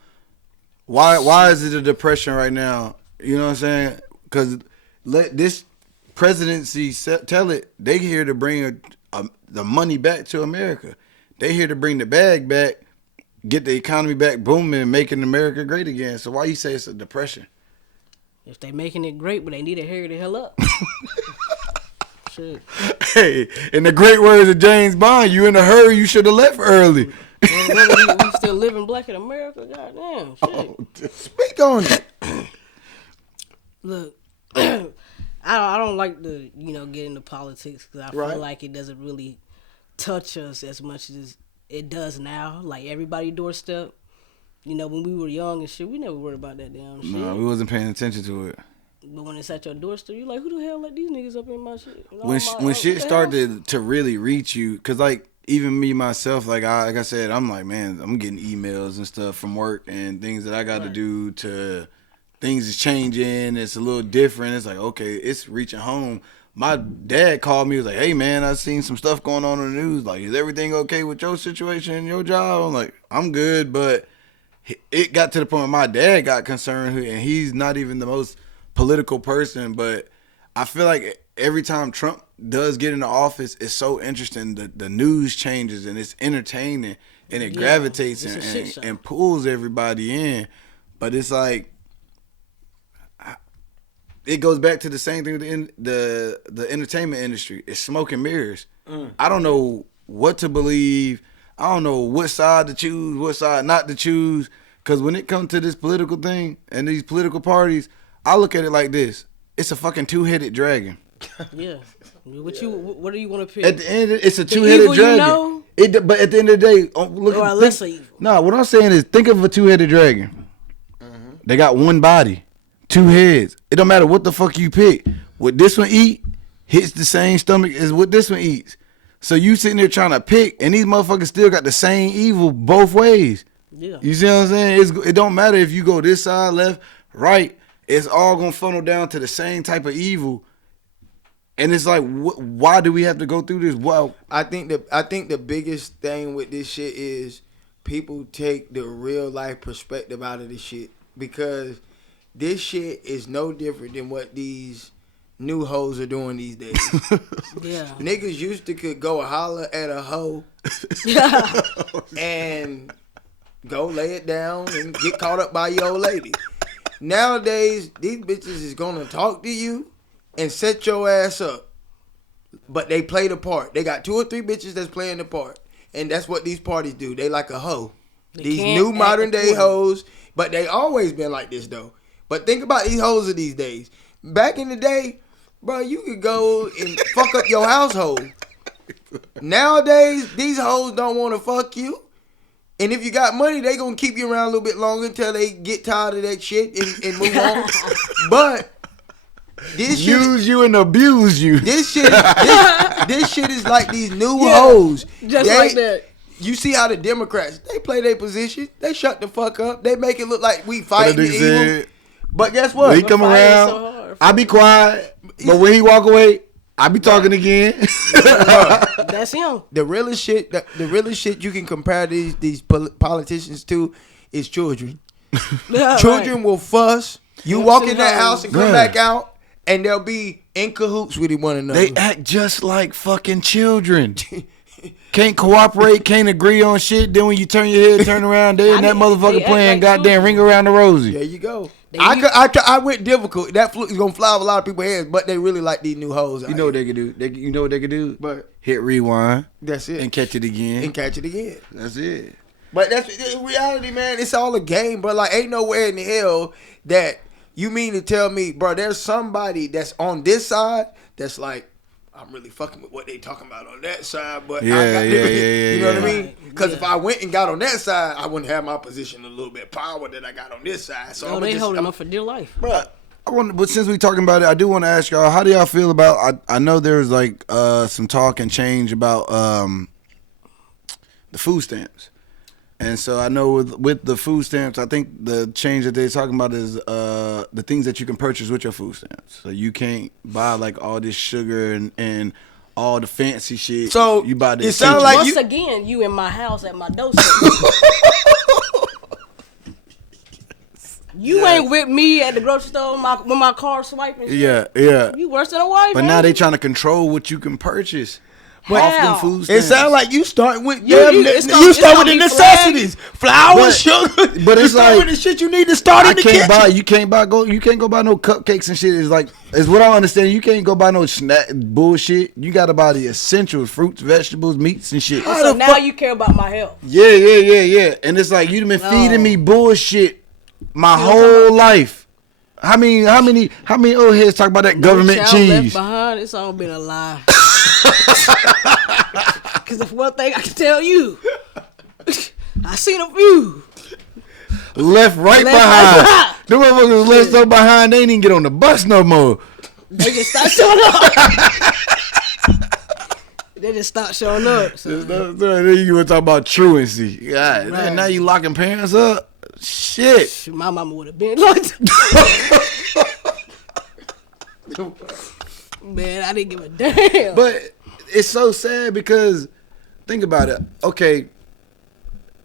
Why is it a depression right now? You know what I'm saying? Because let this presidency tell it they here to bring the money back to America. They here to bring the bag back, get the economy back booming, and making America great again. So why you say it's a depression? If they making it great, but they need to hurry the hell up. Shit. Hey, in the great words of James Bond, you in a hurry, you should have left early. we still living black in America? Goddamn, shit. Speak on it. Look, I don't like to, get into politics because I feel like it doesn't really touch us as much as it does now. Like everybody doorstep. When we were young and shit, we never worried about that damn shit. No, we wasn't paying attention to it. But when it's at your doorstep, you like, who the hell let these niggas up in my shit? When shit started to really reach you, cause like even me myself, like I said, I'm like, man, I'm getting emails and stuff from work and things that I got to do to things is changing. It's a little different. It's like, okay, it's reaching home. My dad called me. He was like, hey man, I seen some stuff going on in the news. Like, is everything okay with your situation and your job? I'm like, I'm good, but it got to the point where my dad got concerned, and he's not even the most political person, but I feel like every time Trump does get into office, it's so interesting. The news changes and it's entertaining and it gravitates and pulls everybody in. But it's like it goes back to the same thing with the entertainment industry. It's smoke and mirrors. I don't know what to believe. I don't know what side to choose, what side not to choose. Because when it comes to this political thing and these political parties, I look at it like this. It's a fucking two-headed dragon. Yeah. What do you want to pick? At the end, it's a two-headed dragon. But at the end of the day, less evil. No, what I'm saying is think of a two-headed dragon. Mm-hmm. They got one body, two heads. It don't matter what the fuck you pick. What this one eat hits the same stomach as what this one eats. So you sitting there trying to pick, and these motherfuckers still got the same evil both ways. Yeah. You see what I'm saying? It don't matter if you go this side, left, right. It's all gonna funnel down to the same type of evil. And it's like, why do we have to go through this? Well, I think the biggest thing with this shit is people take the real life perspective out of this shit, because this shit is no different than what these new hoes are doing these days. Yeah. Niggas used to could go holler at a hoe and go lay it down and get caught up by your old lady. Nowadays, these bitches is gonna talk to you and set your ass up. But they play the part. They got 2 or 3 bitches that's playing the part. And that's what these parties do. They like a hoe. These new modern day hoes. But they always been like this though. But think about these hoes of these days. Back in the day, bro, you could go and fuck up your household. Nowadays, these hoes don't want to fuck you. And if you got money, they gonna keep you around a little bit longer until they get tired of that shit and move on. But this use you and abuse you. This shit is like these new hoes. Just like that. You see how the Democrats, they play their position. They shut the fuck up. They make it look like we fighting the evil. But guess what? When he come around, I be quiet. But when he walk away, I be talking again. That's him. The realest shit you can compare these politicians to is children. Yeah, Children will fuss. You walk in that house and come Bruh. back out, and they'll be in cahoots with one another. They act just like fucking children. Can't cooperate, can't agree on shit. Then when you turn your head, turn around, they in that motherfucker playing like goddamn Ring Around the Rosie. There you go. I went difficult. That is gonna fly over a lot of people's heads, but they really like these new hoes. You know what they could do? You know what they could do? But hit rewind. that's it. And catch it again. And catch it again. That's it. But that's in reality, man. It's all a game, bro. Like, ain't nowhere in the hell that you mean to tell me, bro, there's somebody that's on this side that's like, I'm really fucking with what they talking about on that side, but Yeah, I got yeah, you know what I yeah. mean? Because if I went and got on that side, I wouldn't have my position a little bit power that I got on this side. So Oh, they holding up for dear life. bro. But since we talking about it, I do want to ask y'all, how do y'all feel about? I know there's like some talk and change about the food stamps, and so I know with the food stamps, I think the change that they're talking about is the things that you can purchase with your food stamps. So you can't buy like all this sugar and all the fancy shit. So you buy the it sound like Once again, you in my house at my doorstep. You ain't with me at the grocery store when my car swiping. Shit. yeah. You worse than a wife. But now they trying to control what you can purchase. How? Off them food It stamps. sound like you start with You start with the be necessities, flour, But- sugar. but it's you start like- with the shit you need to start in the kitchen. You can't go buy no cupcakes and shit. It's like, it's what I understand. You can't go buy no snack bullshit. You gotta buy the essentials, fruits, vegetables, meats and shit. So now you care about my health. Yeah. And it's like you've been feeding me bullshit my whole life. How many old heads talk about that government Child left cheese? behind. It's all been a lie. Because if one thing I can tell you, I seen a few. Left right behind. The motherfuckers left so behind, they ain't even get on the bus no more. They just start showing up. They just start showing up. So. Then you want to talk about truancy. God, Right. now you locking parents up? Shit. My mama would have been like, man, I didn't give a damn. But it's so sad because think about it. Okay,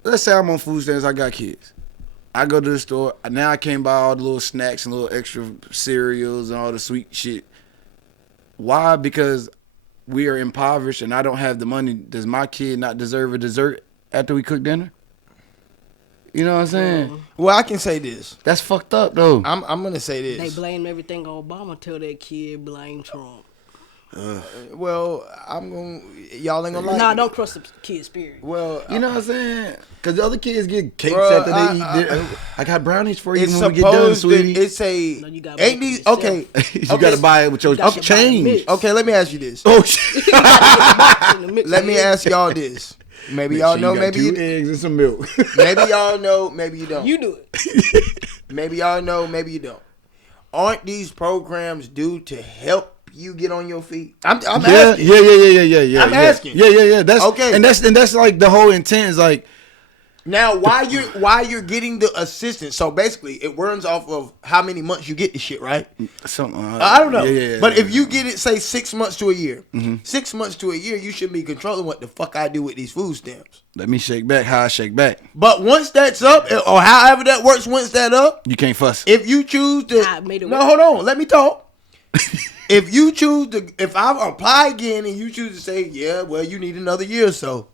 let's say I'm on food stamps. I got kids. I go to the store. Now I can't buy all the little snacks and little extra cereals and all the sweet shit. Why? Because we are impoverished and I don't have the money. Does my kid not deserve a dessert after we cook dinner? You know what I'm saying? Well, I can say this. That's fucked up though. I'm gonna say this. They blame everything on Obama till that kid blame Trump. Well, y'all ain't gonna like. Nah, it. don't cross the kid's spirit. Well, You know what I'm saying? Because the other kids get cakes Bruh, after they eat. I got brownies for you it's when we get done, supposed sweetie. to. It's a. No, you gotta ain't buy it these for okay? You got to buy it with your got to buy change. the mix. Okay, let me ask you this. Oh shit! Let me ask y'all this. Maybe y'all know. Maybe you. eggs and some milk. Maybe y'all know. Maybe you don't. You do it. Maybe y'all know. Maybe you don't. Aren't these programs due to help you get on your feet? I'm asking. Yeah. I'm asking. Yeah. That's Okay. and that's like the whole intent is like Now, why you're getting the assistance? So basically, it runs off of how many months you get the shit, right? Something. I don't know. Yeah, but if you get it, say 6 months to a year, 6 months to a year, you should be controlling what the fuck I do with these food stamps. Let me shake back how I shake back. But once that's up, or however that works, once that up, You can't fuss. if you choose to, I made it no, work. hold on, let me talk. If you choose to, if I apply again and you choose to say, yeah, well, you need another year or so,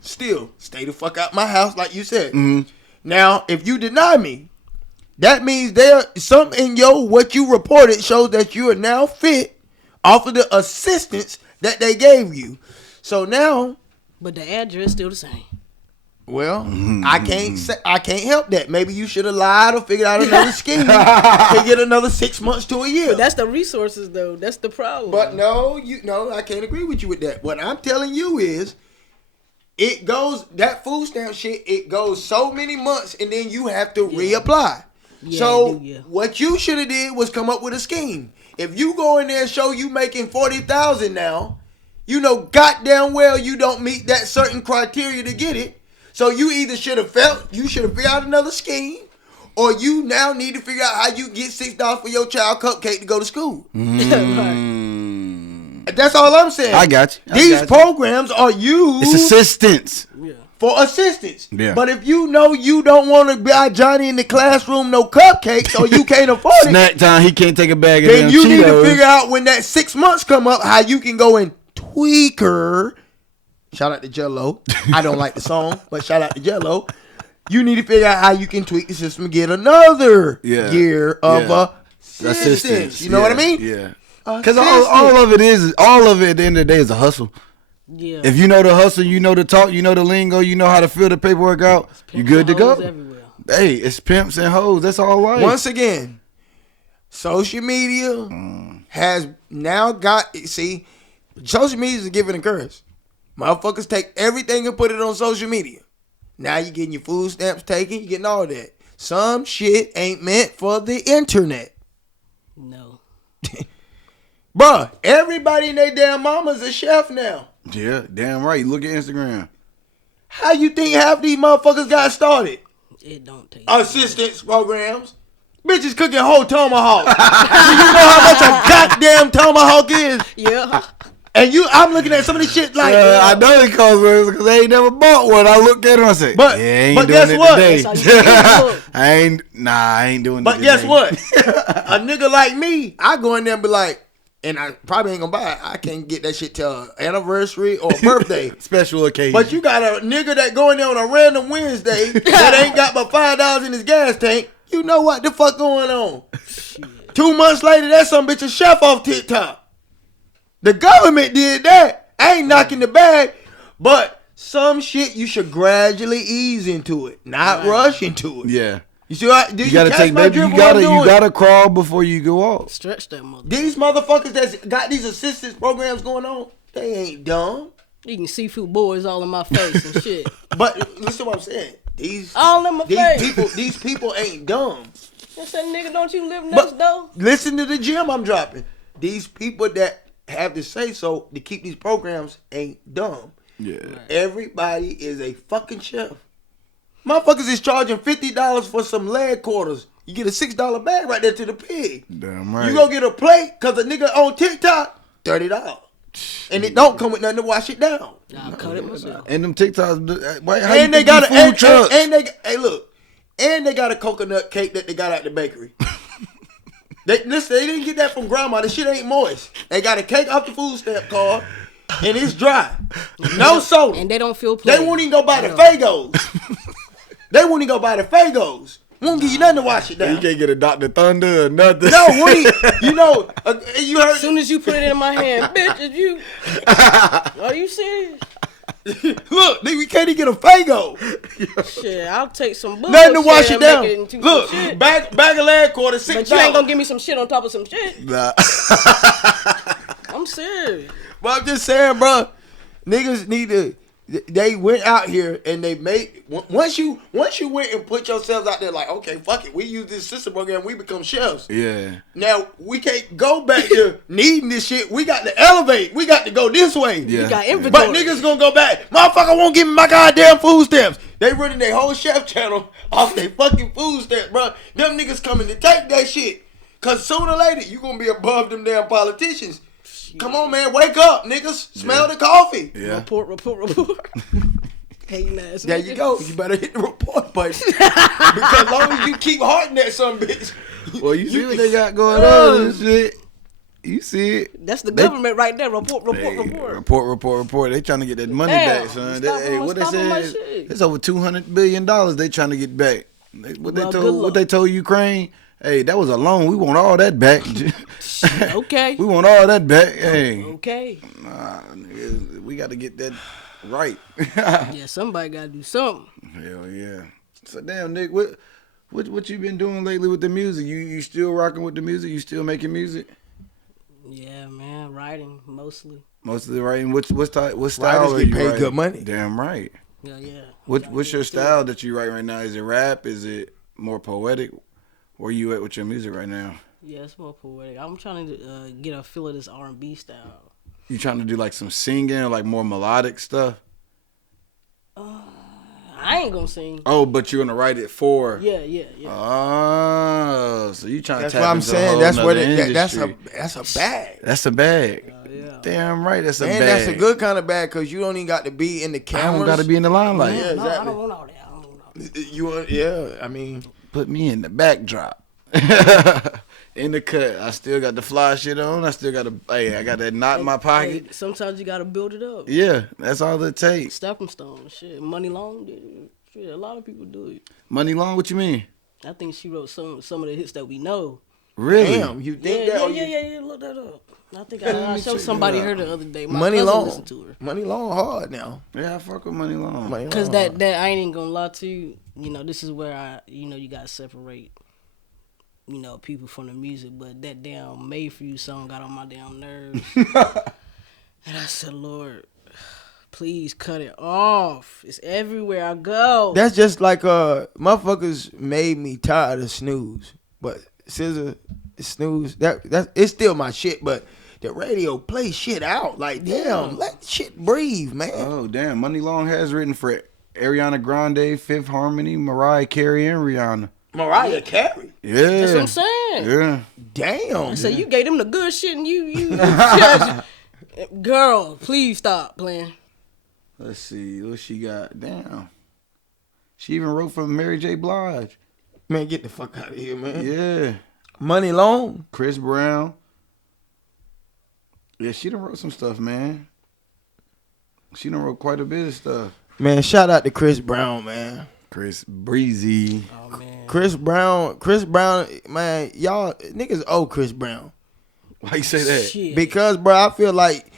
still stay the fuck out my house, like you said. Now, if you deny me, that means there something in what you reported shows that you are now fit off of the assistance that they gave you. So now, But the address still the same. well, I can't help that. Maybe you should have lied or figured out another scheme to get another 6 months to a year. But that's the resources, though. That's the problem. But no, I can't agree with you with that. What I'm telling you is, it goes, that food stamp shit, it goes so many months and then you have to reapply. Yeah, So it do, yeah. what you should have did was come up with a scheme. If you go in there and show you making 40,000 now, you know goddamn well you don't meet that certain criteria to get it. So you either should have figured out another scheme, or you now need to figure out how you get $6 for your child cupcake to go to school. That's all I'm saying. I got you. These programs are used It's assistance. for assistance. Yeah. But if you know you don't want to buy Johnny in the classroom no cupcakes, or you can't afford it, Snack time, he can't take a bag of then them you Cheetos. need to figure out when that 6 months come up how you can go and tweak her. Shout out to Jello. I don't like the song, but shout out to Jello. You need to figure out how you can tweak the system and get another year of assistance. You know what I mean? Yeah. Because all of it at the end of the day is a hustle. Yeah. If you know the hustle, you know the talk, you know the lingo, you know how to fill the paperwork out, you good to go. Everywhere. Hey, it's pimps and hoes. That's all right. Once again, social media has now got, see, social media is a give and a curse. Motherfuckers take everything and put it on social media. Now you getting your food stamps taken, you getting all that. Some shit ain't meant for the internet. No. Bruh, everybody and their damn mama's a chef now. Yeah, damn right. Look at Instagram. How you think half these motherfuckers got started? It don't take. Assistance programs. Bitches cooking whole tomahawk. Do you know how much a goddamn tomahawk is? Yeah. And I'm looking at some of this shit like, I know it costs because I ain't never bought one. I look at it and I say, But- yeah, I ain't but doing guess it what? today. That's how you feel, look. I ain't doing it but today. guess what? A nigga like me, I go in there and be like, and I probably ain't gonna buy it. I can't get that shit till an anniversary or birthday. Special occasion. But you got a nigga that go in there on a random Wednesday that ain't got but $5 in his gas tank. You know what the fuck going on? 2 months later, that some bitch a chef off TikTok. The government did that. I ain't knocking the bag, but some shit you should gradually ease into it, not rush into it. yeah. You see what? Did You gotta catch take my baby. drift You what I'm gotta doing? crawl before you go off. Stretch that mother. These motherfuckers that's got these assistance programs going on, they ain't dumb. Eating seafood boys all in my face and shit. But listen to what I'm saying. These All in my face. these people ain't dumb. I said, nigga, don't you live next door? Listen to the gem I'm dropping. These people that have to say so to keep these programs ain't dumb. Yeah. Everybody is a fucking chef. Motherfuckers is charging $50 for some leg quarters. You get a $6 bag right there to the pig. Damn right. You go get a plate because a nigga on TikTok, $30. And it don't come with nothing to wash it down. I'll cut it myself. And them TikToks, how And you they got a food trucks? and they hey look, and they got a coconut cake that they got out the bakery. They didn't get that from grandma. The shit ain't moist. They got a cake off the food stamp card, and it's dry. No soda. And they don't feel They won't even go buy the Fagos. They won't even go buy the Fagos. Won't give you nothing to wash it You down. can't get a Dr. Thunder or nothing. No, you know, you heard. As soon as you put it in my hand, bitch, is you? Are you serious? Look, we can't even get a Fago. Shit, I'll take some bullshit. Nothing to wash it and down. make it into Look, some shit. bag of leg quarter, $6. But you ain't gonna give me some shit on top of some shit. Nah. I'm serious. But I'm just saying, bro, niggas need to. They went out here and they made once you went and put yourselves out there like, okay, fuck it, we use this system program, we become chefs. Yeah. Now we can't go back to needing this shit. We got to elevate. We got to go this way. Yeah. You got But inventory. niggas gonna go back. Motherfucker won't give me my goddamn food stamps. They running their whole chef channel off their fucking food stamp, bro. Them niggas coming to take that shit. Cause sooner or later, you gonna be above them damn politicians. Come on, man, wake up, niggas. Smell the coffee. Yeah. Report. Hating ass. There you go. You better hit the report button. Because as long as you keep hearting that son bitch. Well, you see what they got going on and shit. You see it. That's the government right there. Report. Report. They trying to get that money Damn, back, son. stop Hey, what they stopping my said? shit. It's over $200 billion they trying to get back. Well, good luck. What they told Ukraine? Hey, that was a loan. We want all that back. Okay. We want all that back. Hey. Okay. Nah, nigga, we got to get that right. Yeah, somebody gotta do something. Hell yeah. So damn, Nick, what you been doing lately with the music? You still rocking with the music? You still making music? Yeah, man, writing mostly. Mostly writing. What style Writers are get you paid writing? good money. Damn right. Yeah. What's your style that you write right now? Is it rap? Is it more poetic? Where you at with your music right now? Yeah, it's more poetic. I'm trying to get a feel of this R&B style. You trying to do like some singing or like more melodic stuff? I ain't gonna sing. Oh, but you're gonna write it for? Yeah. Oh, so you trying That's to what tap I'm into saying. a That's whole what nother that's industry. a bag. That's a bag. Yeah. Damn right, that's a And bag. that's a good kind of bag because you don't even got to be in the I cameras. don't gotta be in the limelight. Yeah, No, I exactly. don't want all that. You want, yeah. I mean, Put me in the backdrop. In the cut. I still got the fly shit on. I still got I got that knot in my pocket. Hey, sometimes you gotta build it up. Yeah, that's all it takes. Stepping stone, shit. Money Long did it. Shit, a lot of people do it. Money Long, what you mean? I think she wrote some of the hits that we know. Really? damn, you think that? or you- Yeah. Look that up. I think I showed somebody her the other day. My Money cousin Long. listened to her. Money Long hard now. Yeah, I fuck with Money Long. Money Cause Long that hard. I ain't even gonna lie to you. You know, this is where you gotta separate. You know, people from the music, but that damn "Made for You" song got on my damn nerves. And I said, Lord, please cut it off. It's everywhere I go. That's just like motherfuckers made me tired of snooze, but SZA snooze that it's still my shit, but the radio play shit out like damn, let shit breathe, man. Oh, damn. Money Long has written for Ariana Grande, Fifth Harmony, Mariah Carey, and Rihanna. Mariah Carey, Yeah. That's what I'm saying. Yeah. damn. So you gave them the good shit, and you girl, please stop playing. Let's see. What she got? Damn. She even wrote for Mary J. Blige. Man, get the fuck out of here, man. Yeah. Money Long. Chris Brown. Yeah, she done wrote some stuff, man. She done wrote quite a bit of stuff. Man, shout out to Chris Brown, man. Chris Breezy. Oh man, Chris Brown, man, y'all niggas owe Chris Brown. Why you say that? shit. Because, bro, I feel like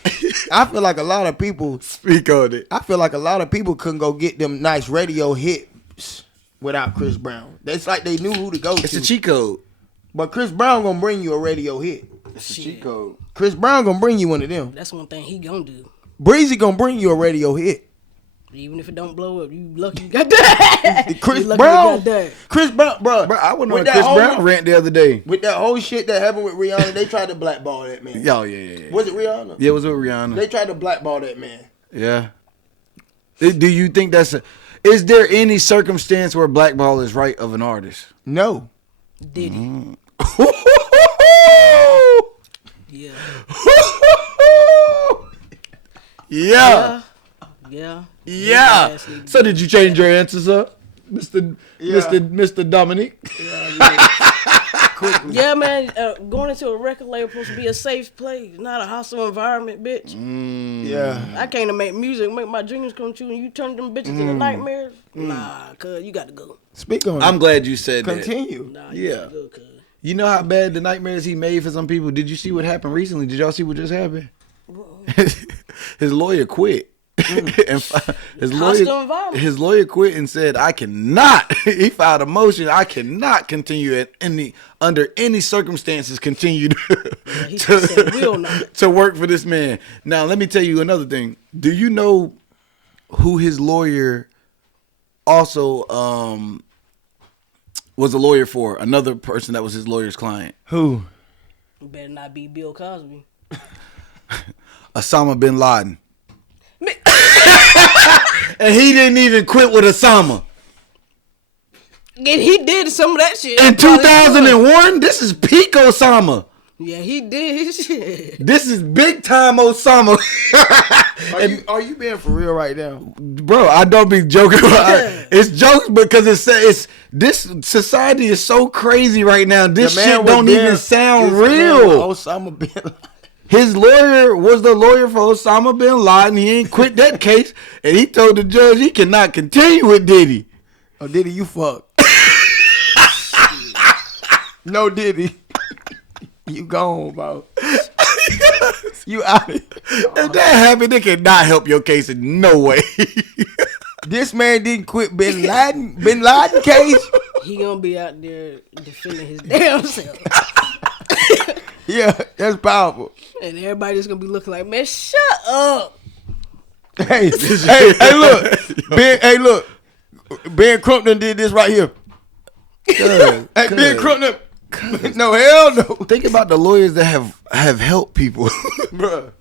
a lot of people. Speak on it. I feel like a lot of people couldn't go get them nice radio hits without Chris Brown. It's like they knew who to go It's to. a cheat code. But Chris Brown gonna bring you a radio hit. It's a cheat code. Chris Brown gonna bring you one of them. That's one thing he gonna do. Breezy gonna bring you a radio hit. Even if it don't blow up, you lucky you got that. Chris You lucky Brown, you got that. Chris Brown, bro. Bro, I went on with a that Chris whole- Brown rant the other day. With that whole shit that happened with Rihanna, they tried to blackball that man. Oh, yeah. Was it Rihanna? Yeah, it was with Rihanna. They tried to blackball that man. Yeah. Do you think is there any circumstance where blackball is right of an artist? No. Did he? Yeah. Yeah. Yeah. Yeah. His ass need to So did you change your answers up, Mr. Dominic? Yeah, man. Going into a record label supposed to be a safe place, not a hostile environment, bitch. Yeah. I came to make music, make my dreams come true, and you turn them bitches into nightmares. Nah, cuz you got to go. Speak on I'm it. glad you said that. Continue. Nah, Yeah. you got to go, cuz. You know how bad the nightmares he made for some people? Did you see what happened recently? Did y'all see what just happened? His lawyer quit. And Hostile environment. his lawyer quit and said, I cannot. He filed a motion. I cannot continue under any circumstances continue He said, will not. to work for this man. Now, let me tell you another thing. Do you know who his lawyer also was a lawyer for? Another person that was his lawyer's client. Who? Better not be Bill Cosby. Osama bin Laden. and he didn't even quit with Osama. And he did some of that shit. In 2001, this is peak Osama. Yeah, he did his shit. This is big time Osama. Are you being for real right now? Bro, I don't be joking. It's jokes because it's this society is so crazy right now. This shit don't even sound real. Osama bin Laden. His lawyer was the lawyer for Osama bin Laden. He ain't quit that case, and he told the judge he cannot continue with Diddy. Oh, Diddy, you fuck. No, Diddy. You gone, bro. You out. If that happened, it cannot help your case in no way. This man didn't quit Bin Laden case. He gonna be out there defending his damn self. Yeah, that's powerful. And everybody just gonna be looking like, man, shut up. Hey, look. Ben Crumpton did this right here. Ben Crumpton. No, hell no. Think about the lawyers that have helped people. Bruh.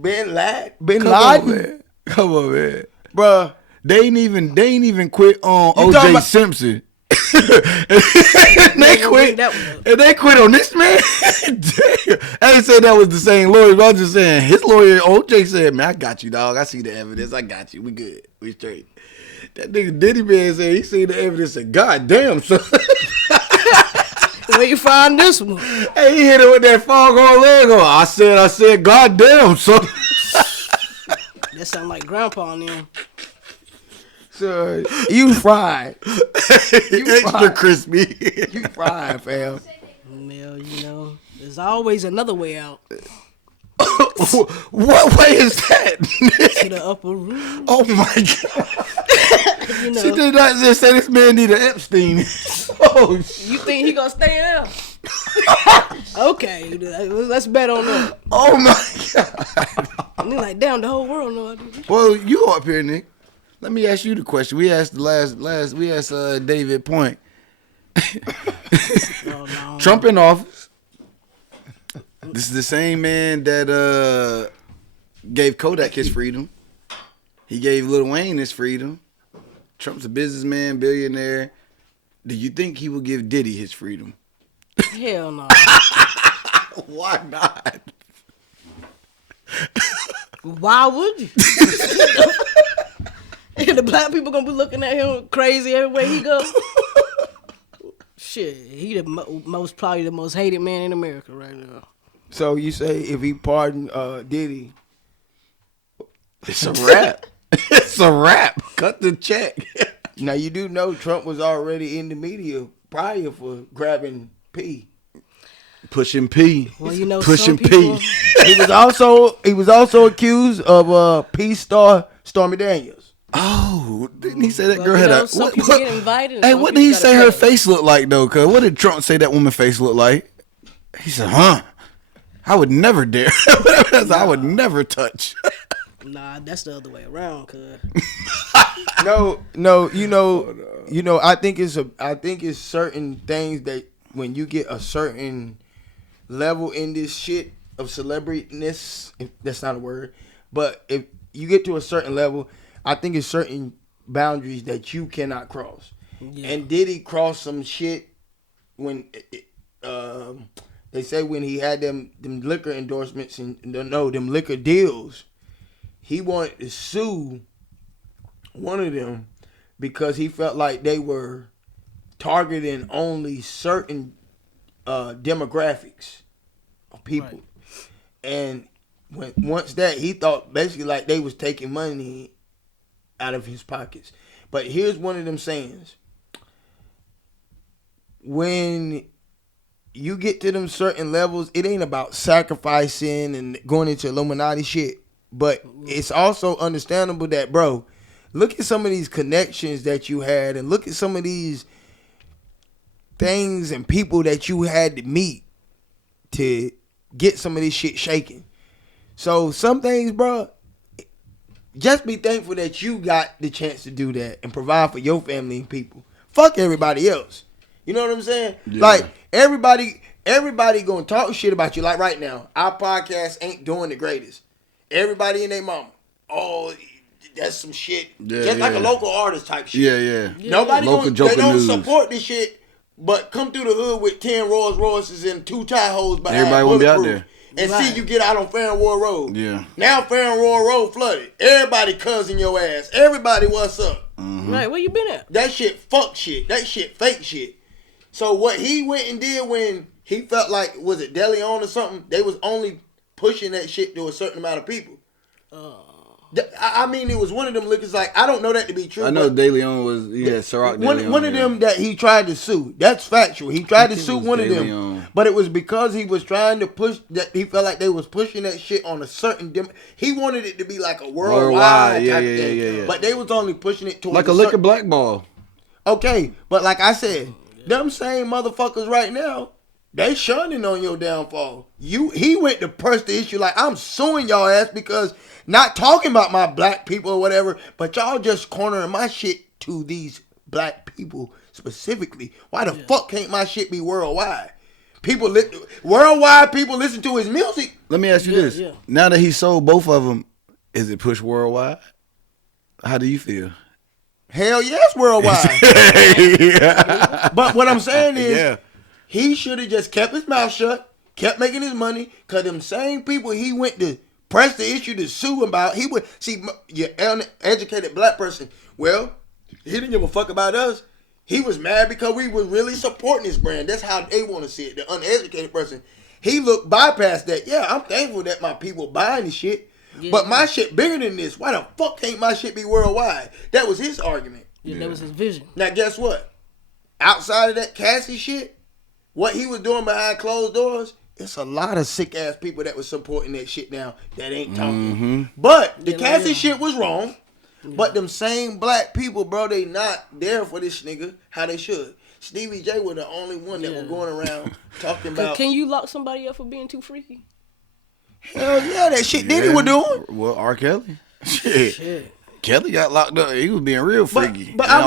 Bin Laden. Come on, man. Bruh. They ain't even quit on OJ Simpson. They quit on this man. Damn. I ain't say that was the same lawyer, but I was just saying his lawyer OJ said, man, I got you, dog. I see the evidence. I got you. We good. We straight. That nigga Diddy man said he seen the evidence and goddamn, son. Where you find this one? Hey, he hit it with that foghorn leg on. I said, goddamn, son. That sound like grandpa and them. So you fried. Extra crispy. You fried, fam. Well, there's always another way out. What way is that? To the upper room. Oh my god. She did not just say this man need an Epstein. Oh, you think he gonna stay there? Okay, let's bet on that. Oh my god. And they're like, damn, the whole world know I do this. Well, you up here, Nick. Let me ask you the question. We asked we asked David Point. No. Trump in office. This is the same man that gave Kodak his freedom. He gave Lil Wayne his freedom. Trump's a businessman, billionaire. Do you think he will give Diddy his freedom? Hell no. Why not? Why would you? And the black people gonna be looking at him crazy everywhere he go. Shit, he probably the most hated man in America right now. So you say if he pardoned Diddy, it's a wrap. It's a wrap. Cut the check. Now you do know Trump was already in the media prior for grabbing P. Pushing P. Well, pushing some people, P. He was also accused of P star Stormy Daniels. Oh, didn't he say that girl had a? Some people get invited. Hey, what did he say her face looked like though? Cause what did Trump say that woman's face looked like? He said, "Huh? I would never dare. I would never touch." Nah, that's the other way around, cuz. No, I think it's certain things that when you get a certain level in this shit of celebrityness, if that's not a word, but if you get to a certain level, I think it's certain boundaries that you cannot cross. Yeah. And Diddy crossed some shit when they say when he had them liquor endorsements and them liquor deals. He wanted to sue one of them because he felt like they were targeting only certain demographics of people. Right. And once that, he thought basically like they was taking money out of his pockets. But here's one of them sayings. When you get to them certain levels, it ain't about sacrificing and going into Illuminati shit. But it's also understandable that, bro, look at some of these connections that you had and look at some of these things and people that you had to meet to get some of this shit shaking. So some things, bro, just be thankful that you got the chance to do that and provide for your family and people. Fuck everybody else. You know what I'm saying? Yeah. Like, everybody gonna talk shit about you. Like right now, our podcast ain't doing the greatest. Everybody and their mama. Oh, that's some shit. Yeah, just like a yeah. local artist type shit. Yeah. Nobody Local they Joker don't news. support this shit, but come through the hood with 10 Rolls Royces and 2 Tahoes behind Everybody won't be out bulletproof, there. and Right. see you get out on Farnwell Road. Yeah. Now Farnwell Road flooded. Everybody cussing your ass. Everybody what's up. Right, where you been at? That shit fuck shit. That shit fake shit. So what he went and did when he felt like, was it De Leon or something? They was only pushing that shit to a certain amount of people. I mean, it was one of them liquors like, I don't know that to be true. I know but De Leon was, Ciroc De Leon. one of them that he tried to sue. That's factual. He tried to sue one of De them. Leon. But it was because he was trying to push that he felt like they was pushing that shit on a certain he wanted it to be like a worldwide yeah, type yeah, thing. yeah. But they was only pushing it towards Like a liquor blackball. Okay, but like I said, them same motherfuckers right now, they shunning on your downfall. He went to press the issue like, I'm suing y'all ass because not talking about my black people or whatever, but y'all just cornering my shit to these black people specifically. Why the fuck can't my shit be worldwide? Worldwide people listen to his music. Let me ask you this. yeah. Now that he sold both of them, is it pushed worldwide? How do you feel? Hell yes, worldwide. But what I'm saying is, Yeah. he should have just kept his mouth shut, kept making his money, because them same people he went to press the issue to sue about, he would, see, your educated black person, well, he didn't give a fuck about us. He was mad because we were really supporting his brand. That's how they want to see it, the uneducated person. He looked bypast that. Yeah, I'm thankful that my people buying this shit, but my shit bigger than this. Why the fuck can't my shit be worldwide? That was his argument. Yeah, that was his vision. Now, guess what? Outside of that Cassie shit, what he was doing behind closed doors, it's a lot of sick ass people that was supporting that shit now that ain't talking. But the Cassie shit was wrong. But them same black people, bro, they not there for this nigga how they should. Stevie J was the only one that was going around talking about. Can you lock somebody up for being too freaky? Hell yeah, that shit Diddy was doing. Well, R. Kelly. Shit. Kelly got locked up. He was being real freaky. But And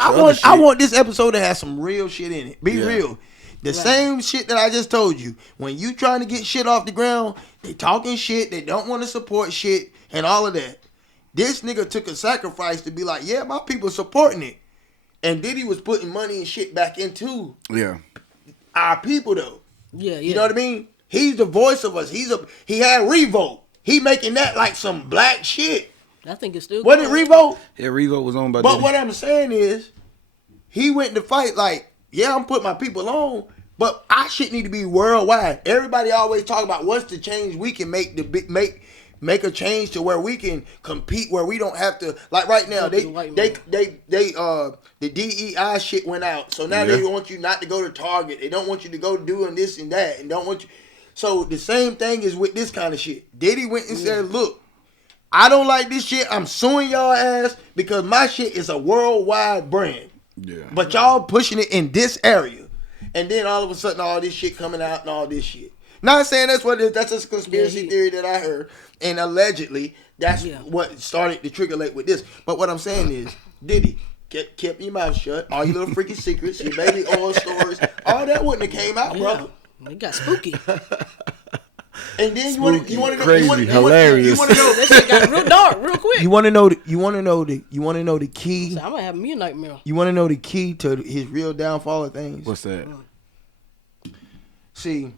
I want this episode to have some real shit in it. Be Yeah. real. The same shit that I just told you. When you trying to get shit off the ground, they talking shit, they don't want to support shit, and all of that. This nigga took a sacrifice to be like, yeah, my people supporting it. And Diddy was putting money and shit back into Yeah. our people though. Yeah. You know what I mean? He's the voice of us. He had Revolt. He making that like some black shit. I think it's still Wasn't it going. Revolt? Yeah, Revo was on by But Diddy. what I'm saying is, he went to fight like, yeah, I'm putting my people on, but our shit need to be worldwide. Everybody always talk about what's the change we can make make a change to where we can compete, where we don't have to, like right now, the DEI shit went out. So now they want you not to go to Target. They don't want you to go doing this and that and don't want you. So the same thing is with this kind of shit. Diddy went and said, look, I don't like this shit. I'm suing y'all ass because my shit is a worldwide brand. Yeah. But y'all pushing it in this area. And then all of a sudden all this shit coming out and all this shit. Not saying that's what it is. That's a conspiracy theory that I heard. And allegedly, that's what started to trigger with this. But what I'm saying is, Diddy, kept your mouth shut. All your little freaky secrets, your baby oil stories, all that wouldn't have came out, brother. It got spooky. And then you want to know, crazy, hilarious. You want to know That shit got real dark real quick. You want to know the key. So I'm gonna have me a nightmare. You want to know the key to his real downfall of things? What's that? See,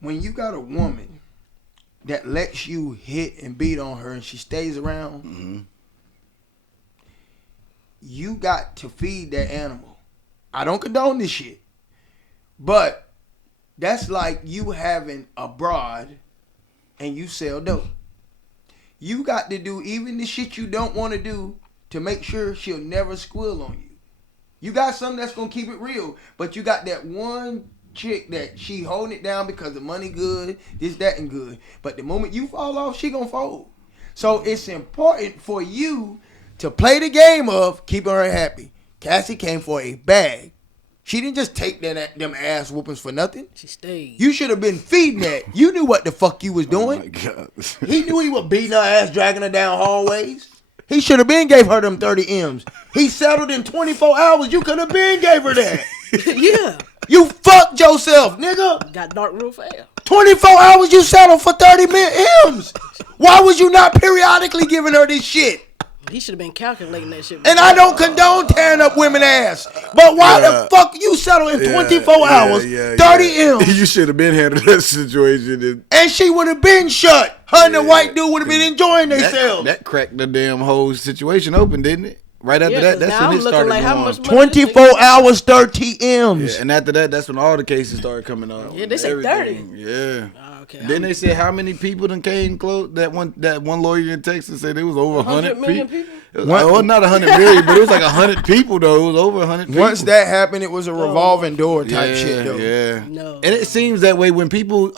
when you got a woman that lets you hit and beat on her and she stays around, you got to feed that animal. I don't condone this shit, but that's like you having a broad and you sell dope. You got to do even the shit you don't want to do to make sure she'll never squill on you. You got something that's going to keep it real, but you got that one chick that she holding it down because the money good, this, that, and good. But the moment you fall off, she going to fold. So it's important for you to play the game of keeping her happy. Cassie came for a bag. She didn't just take them ass whoopings for nothing. She stayed. You should have been feeding that. You knew what the fuck you was doing. Oh my God. He knew he was beating her ass, dragging her down hallways. He should have been gave her them 30 M's. He settled in 24 hours. You could have been gave her that. Yeah. You fucked yourself, nigga. Got dark real fast. 24 hours you settled for 30 M's. Why was you not periodically giving her this shit? He should have been calculating that shit. And I don't condone tearing up women ass. But why the fuck you settle in 24 hours, 30 M's? You should have been handling that situation. And she would have been shut. Her and the white dude would have been enjoying themselves. That cracked the damn whole situation open, didn't it? Right after that, that's when it started going. 24 hours, 30 M's. Yeah, and after that, that's when all the cases started coming out. Yeah, they say everything. 30. Yeah. Okay. Then they said how many people done came close. That one lawyer in Texas said it was over 100 million people. It was, well, not 100 million, but it was like 100 people though. It was over 100 people. Once that happened, it was a revolving door type shit though. Yeah. No. And it seems that way when people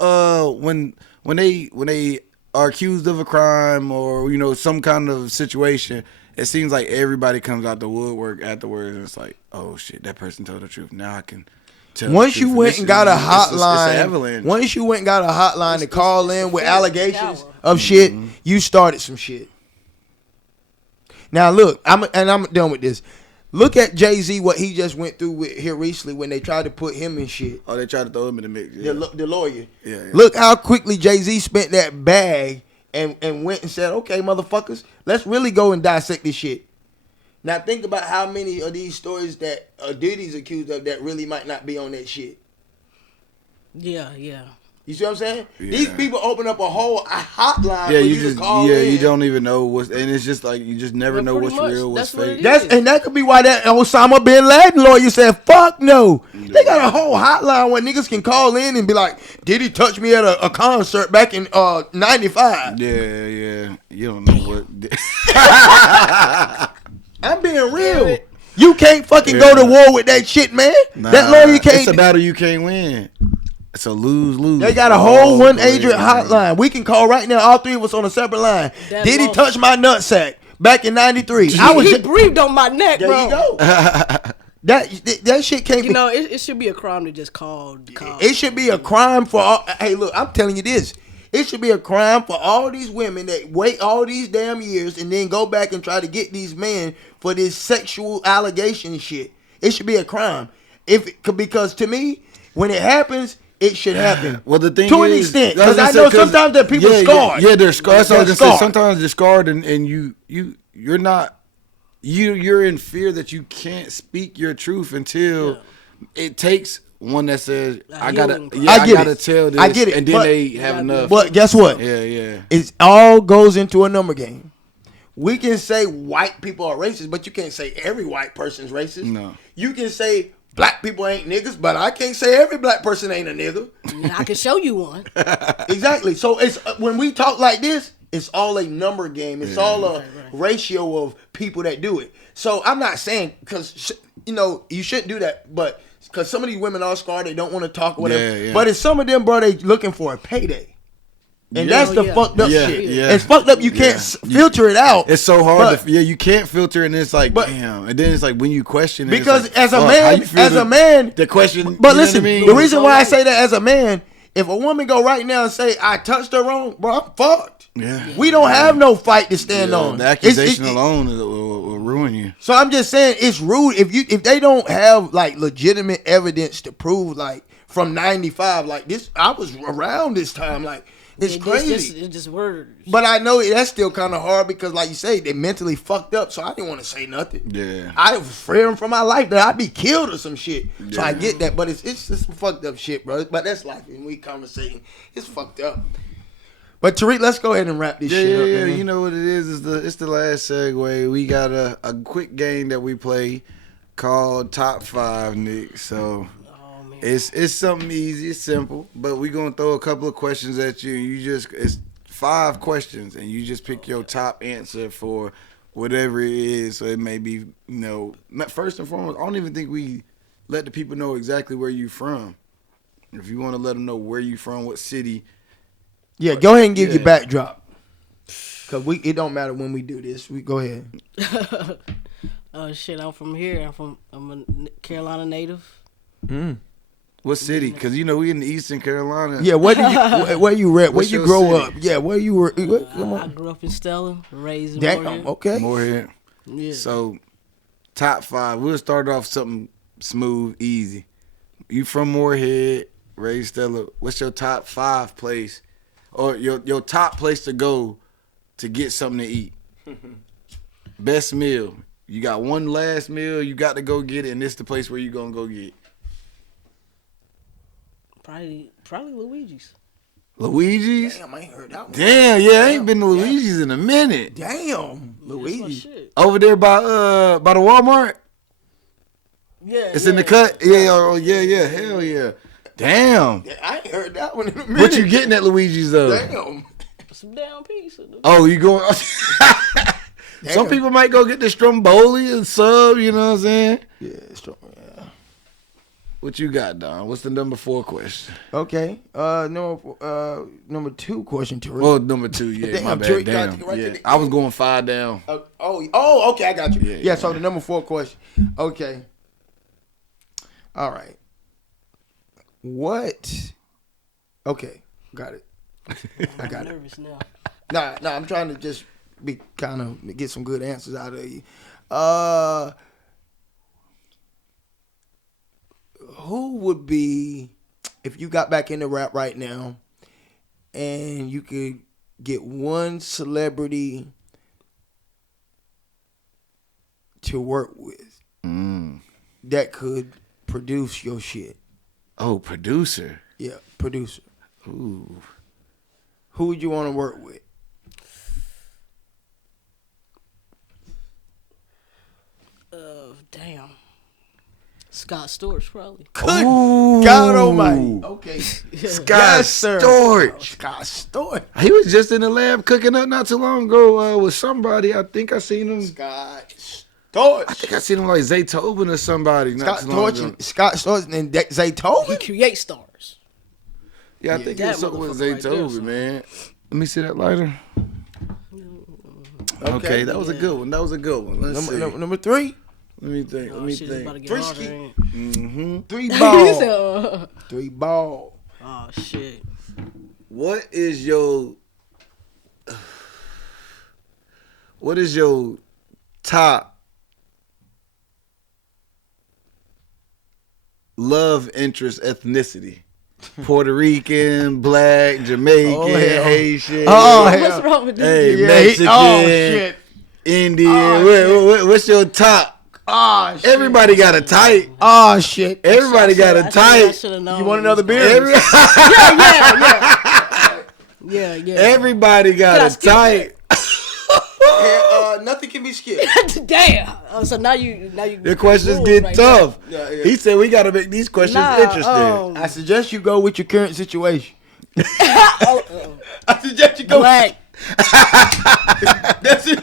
when they are accused of a crime or some kind of situation. It seems like everybody comes out the woodwork afterwards, and it's like, oh shit, that person told the truth. Now I can tell. Once you went and got a hotline, it's an avalanche. once you went and got a hotline to call in with allegations of shit, you started some shit. Now look, I'm done with this. Look at Jay-Z, what he just went through with here recently when they tried to put him in shit. Oh, they tried to throw him in the mix. Yeah. The lawyer. Yeah. Look how quickly Jay-Z spent that bag. And went and said, okay, motherfuckers, let's really go and dissect this shit. Now think about how many of these stories that Diddy's accused of that really might not be on that shit. Yeah. You see what I'm saying? Yeah. These people open up a whole hotline Yeah, for you you just to call in. you don't even know what's, and it's just like you just never know pretty what's much, real, what's that's what fake. it That's and that could be why that Osama bin Laden lawyer said, "Fuck no." Yeah. They got a whole hotline where niggas can call in and be like, "Diddy touch me at a concert back in '95?" Yeah. You don't know what. I'm being real. You can't fucking go to war with that shit, man. Nah, that lawyer can't. It's a battle you can't win. It's a lose-lose. They got a whole 1-800 hotline. We can call right now. All three of us on a separate line. Did he touch my nutsack back in '93? He breathed on my neck, There bro. you go. that shit can't be. It should be a crime to just call. It should be a crime for all. Hey, look, I'm telling you this. It should be a crime for all these women that wait all these damn years and then go back and try to get these men for this sexual allegation shit. It should be a crime. Because to me, when it happens, it should happen. Well, the thing to an is, extent, because I know sometimes that people scarred. Yeah, they're scarred. That's what I was gonna say. scarred. Sometimes they're scarred, and you're not. You're in fear that you can't speak your truth until it takes one that says, "I gotta tell this." I get it. And then they have enough. But guess what? Yeah. It all goes into a number game. We can say white people are racist, but you can't say every white person's racist. No. You can say black people ain't niggas, but I can't say every black person ain't a nigga. I can show you one. Exactly. So it's when we talk like this, it's all a number game. It's all a ratio of people that do it. So I'm not saying because you shouldn't do that, but because some of these women are scarred, they don't want to talk or whatever. Yeah. But it's some of them, bro, they looking for a payday. And that's the fucked up shit. Yeah. It's fucked up. You can't filter it out. It's so hard. You can't filter, and it's like, damn. And then it's like when you question it, because it's like, as fuck, a man, the question. But listen, what I mean? the reason why I say that as a man, if a woman go right now and say I touched her wrong, bro, I'm fucked. Yeah. We don't have no fight to stand on. The accusation alone will ruin you. So I'm just saying it's rude if they don't have like legitimate evidence to prove like from '95 like this. I was around this time like. It's crazy. It's just words. But I know that's still kind of hard because, like you say, they mentally fucked up. So I didn't want to say nothing. Yeah. I was fearing for my life that I'd be killed or some shit. Yeah. So I get that. But it's just some fucked up shit, bro. But that's life. And we conversating. It's fucked up. But Tariq, let's go ahead and wrap this shit up. Yeah, man. you know what it is? It's the last segue. We got a quick game that we play called Top 5, Nick. So... It's something easy, it's simple, but we're gonna throw a couple of questions at you. It's 5 questions, and you just pick your top answer for whatever it is. So it may be, first and foremost, I don't even think we let the people know exactly where you from. If you want to let them know where you from, what city. Yeah, go ahead and give your backdrop, cause it don't matter when we do this. We go ahead. Oh shit, I'm from here. I'm a Carolina native. What city? Because we in Eastern Carolina. Yeah, where you rep? Where you grow up? Yeah, where you were? I grew up in Stella, raised in Moorhead. Okay. Moorhead. Yeah. So, top 5. We'll start off something smooth, easy. You from Moorhead? Ray Stella, what's your top 5 place or your top place to go to get something to eat? Best meal. You got one last meal, you got to go get it, and this the place where you gonna go get. Probably Luigi's. Luigi's? Damn, I ain't heard that one. Damn, yeah, I ain't been to Luigi's in a minute. Damn, That's my Luigi. shit. Over there by the Walmart? Yeah, It's in the cut? Yeah, hell yeah. Damn. I ain't heard that one in a minute. What you getting at Luigi's though? Damn. Some damn pizza. Oh, you going? Some people might go get the Stromboli and sub. You know what I'm saying? Yeah, strong. Yeah. What you got, Don? What's the number 4 question? Okay. Number 2 question, Tariq. Oh, number 2. Yeah, Damn, my Tariq bad. got Damn. it right Yeah, there. I was going 5 down. Okay, I got you. Yeah. So the number 4 question. Okay. All right. What? Okay, got it. I got it. Nervous now. Nah, I'm trying to just be kind of get some good answers out of you. Who would be, if you got back into rap right now, and you could get one celebrity to work with that could produce your shit? Oh, producer. Yeah, producer. Ooh. Who would you want to work with? Damn. Scott Storch, probably. Ooh. God almighty. Okay. Scott Yes, sir. Storch. Scott Storch. He was just in the lab cooking up not too long ago with somebody. I think I seen him. Scott Storch. I think I seen him like Zaytoven or somebody. Not Scott too long Storch ago. and Scott Storch and He Zaytoven? creates stars. Yeah, I think it That was something with motherfucker right there, Zaytoven, son. man. Let me see that lighter. Okay, that was a good one. Let's see. Number 3. Let me think. Oh, shit, it's about to get Frisky. harder, ain't it? 3 He ball. said, 3 ball. oh, shit. What is your top love interest ethnicity? Puerto Rican, Black, Jamaican, Oh, hell. Haitian, What's wrong with this? hey, dude? Mexican, Oh, shit. Indian. Oh, What's your top? Oh, shit. Everybody got a type. Oh, shit. Everybody got a I type. should've known You want this another guy. beer? Yeah. Everybody Can I got a skip type. Nothing can be skipped. Damn. Oh, so now you. The questions rules get right tough. Yeah, yeah. He said we got to make these questions interesting. I suggest you go with your current situation. Oh, I suggest you go. Black. That's it.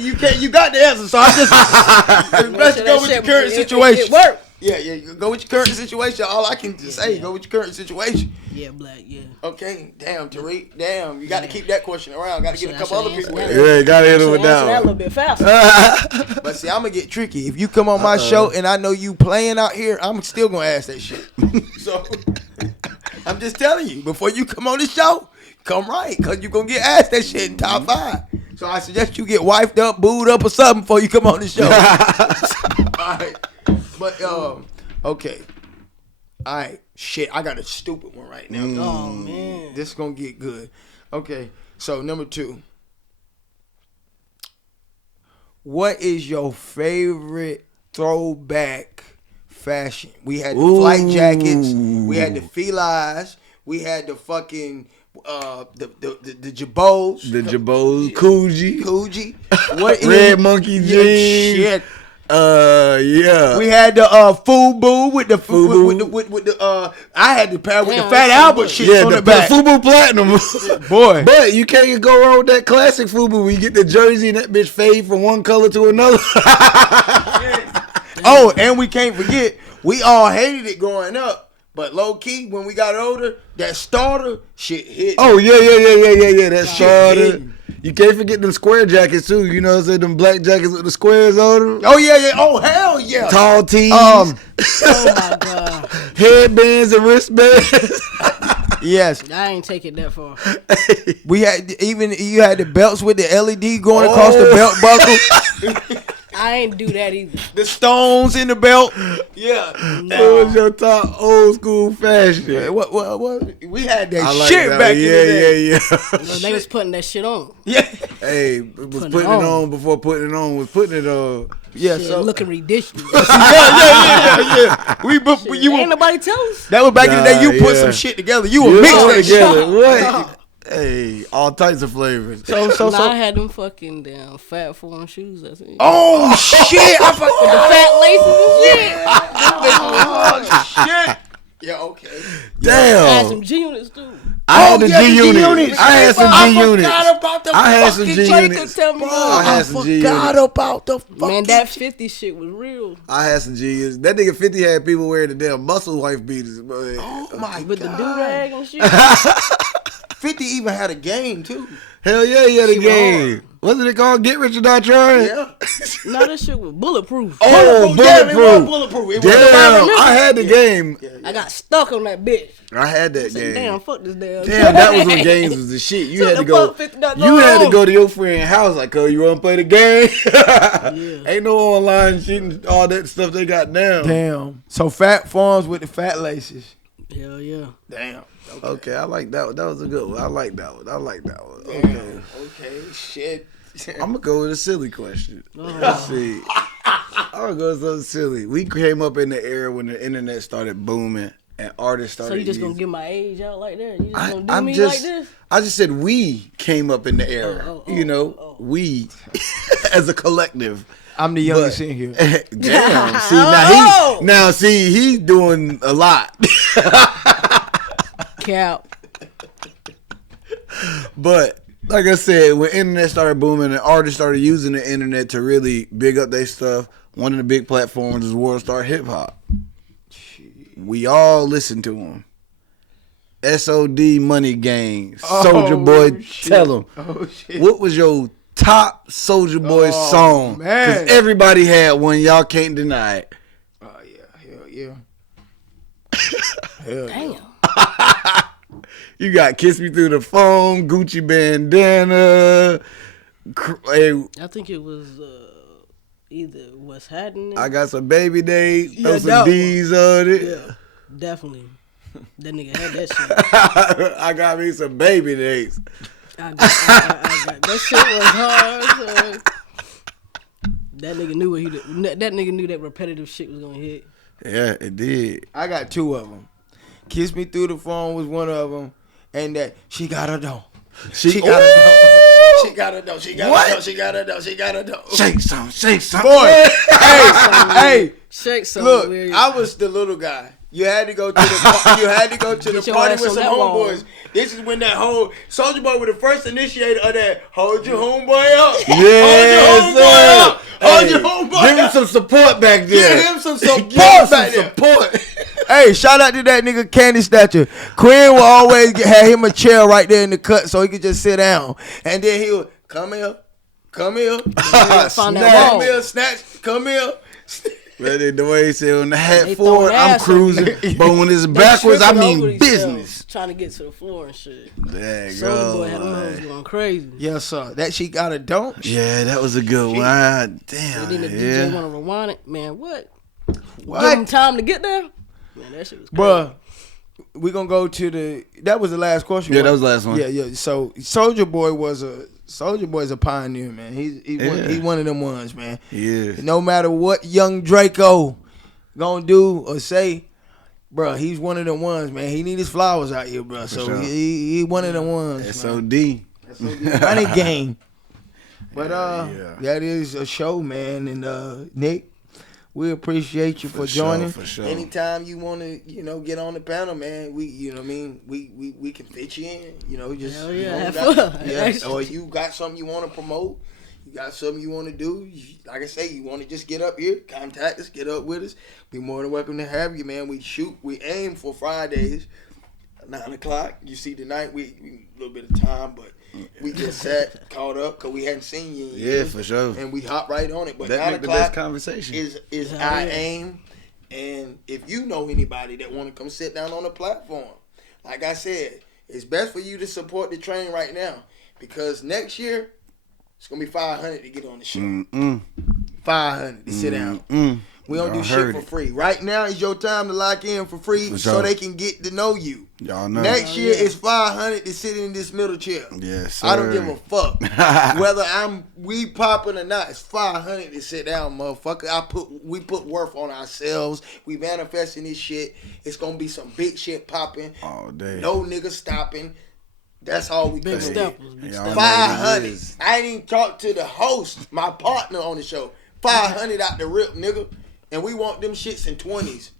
You can't. You got the answer. So I just it's best to go with your current situation. It worked. Yeah. You go with your current situation. All I can just say, go with your current situation. Yeah, black. Yeah. Okay. Damn, Tariq. Damn, you got to keep that question around. Got to get a I couple should other people. answer in there. Yeah, got to hit him with Answer that a that little one. bit faster. But see, I'm gonna get tricky. If you come on my show and I know you playing out here, I'm still gonna ask that shit. So I'm just telling you, before you come on the show, come right, cause you gonna get asked that shit in top 5. So I suggest you get wifed up, booed up, or something before you come on the show. All right, but okay, all right. Shit, I got a stupid one right now. Oh man. This is gonna get good. Okay, so number 2. What is your favorite throwback fashion? We had the flight jackets, we had the felines, we had the fucking the jabos, The Jabos, Coogee, What Red Monkey Yeah, jeans. shit. Yeah. We had the FUBU with the FUBU. with the I had the pair with Damn, the Fat that's so Albert good. shit Yeah, on the the back. FUBU Platinum. Boy. But you can't go wrong with that classic FUBU. We get the jersey and that bitch fade from one color to another. Oh, and we can't forget, we all hated it growing up. But low key, when we got older, that starter shit hit. Oh, yeah. That Shit starter. hidden. You can't forget them square jackets, too. You know what I'm saying? Them black jackets with the squares on them. Oh yeah. Oh hell yeah. Tall tees. Oh my god. Headbands and wristbands. Yes. I ain't take it that far. We had you had the belts with the LED going across the belt buckle. I ain't do that either. The stones in the belt. Yeah. What was your top old school fashion? What? We had that I like shit that. back in the day. Yeah. They was putting that shit on. Yeah. Hey, was putting it on before putting it on. Was putting it on. Yeah. Shit, So looking ridiculous. yeah. You Ain't nobody tell us. that was back in the day. You put some shit together. You would mix that shit. together. What? Hey, all types of flavors. So I had them fucking damn fat form shoes. That's it. Oh shit! I fucking The fat laces and shit. Oh shit! Yeah, okay. I had Damn. some G units too. I had the yeah, G units. I had some G units. I forgot about the I had some fucking G G units. Tell me I had some G forgot units. about the fucking Man, that 50 shit was real. I had some G units. That nigga 50 had people wearing the damn muscle wife beaters. Oh my With the god! do-rag and shit. 50 even had a game too. Hell yeah, he had a She game. Wasn't it called Get Rich or Die Trying? Yeah. No, that shit was bulletproof. Damn, Oh, it was bulletproof. bulletproof. It was Damn, I had the game. I got stuck on that bitch. I had that Said, game. damn, fuck this damn. Damn, that was when games was the shit. You Shut had to the go. fuck, $50 You had to on. go to your friend's house. Like, oh, you want to play the game? Ain't no online shit and all that stuff they got now. Damn. So fat farms with the fat laces. Hell yeah. Damn. Okay, I like that one. That was a good one. I like that one. Okay. Okay. Shit. I'm gonna go with a silly question. Let's see. I'm gonna go with something silly. We came up in the era when the internet started booming and artists started. So you just gonna using- give my age out like that? You just I- gonna do I'm me just- like this? I just said we came up in the era. We as a collective. I'm the youngest in here. Damn. See now he's doing a lot. Cap. But like I said, when internet started booming and artists started using the internet to really big up their stuff, one of the big platforms is World Star Hip Hop. We all listen to him. SOD Money Gang, Soldier Boy, shit. tell him. Oh shit. What was your top Soldier Boy song? man. Because everybody had one. Y'all can't deny it. Oh yeah. Hell yeah. Damn. You got Kiss Me Through the Phone, Gucci Bandana. I think it was either What's Happening. I got some Baby Day. Throw Yeah, some that D's on it. Yeah, definitely. That nigga had that shit. I got me some Baby Days. I got that shit was hard. So that nigga knew what he did. That nigga knew that repetitive shit was gonna hit. Yeah, it did. I got two of them. Kiss Me Through the Phone was one of them, and that She Got a Dough. She got a dough. She got a dough. She got What? a dough. She got a dough. She got a dough. Shake some, shake some. Boy, hey, Shake some look, weird. I was the little guy. You had to go to the you had to go to the Get your party ass with on some that wall. homeboys. This is when that whole Soldier Boy was the first initiator of that. Hold your homeboy up. Yes, Hold your homeboy up. Hold your Hey, homeboy give him up. some support back there. Give him some support Give him some back there. support. Hey, shout out to that nigga Candy Statue. Quinn will always have him a chair right there in the cut so he could just sit down. And then he would come here, Find Snap. that come wall. here, snatch, come here. But the way he said on the hat They forward, throwing I'm ass cruising. But when it's They backwards, I tripping over mean themselves, business. Trying to get to the floor and shit. There you Soldier Boy had them go. hoes going crazy. Yes, sir. That She Got a Dough. Yeah, that was a good one. Ah, And damn. then the DJ Yeah. want to rewind it. Man, what? What? Give him time to get there? Man, that shit was crazy. Bruh, we gonna go to the. That was the last question. Yeah, that was the last one. Yeah. So Soldier Boy is a pioneer, man. He's one of them ones, man. Yeah. No matter what young Draco gonna do or say, bruh, he's one of them ones, man. He need his flowers out here, bruh. So sure. he one of them ones. man. SOD. Money game. But Yeah. that is a show, man. And Nick, we appreciate you for sure, joining. for sure. Anytime you want to, get on the panel, man, we can fit you in. Just Hell yeah, have got- fun. yeah. Or you got something you want to promote, you got something you want to do. Like I say, you want to just get up here, contact us, get up with us. Be more than welcome to have you, man. We aim for Fridays, 9:00. You see tonight we a little bit of time, but we just sat caught up because we hadn't seen you in Yeah, years. for sure. And we hop right on it. But That 9 make the best o'clock conversation. is Hell our yeah. aim. And if you know anybody that want to come sit down on the platform, like I said, it's best for you to support the train right now because next year it's gonna be $500 to get on the show. Mm-mm. $500 to sit down. We don't do shit for free. Right now is your time to lock in for free so they can get to know you. Y'all know. Next year it's $500 to sit in this middle chair. Yes, sir. I don't give a fuck whether we popping or not. It's $500 to sit down, motherfucker. We put worth on ourselves. We manifesting this shit. It's gonna be some big shit popping. All day. No nigga stopping. That's all we Big can steppers. do. $500. I ain't even talked to the host, my partner on the show. $500 out the rip, nigga. And we want them shits in 20s.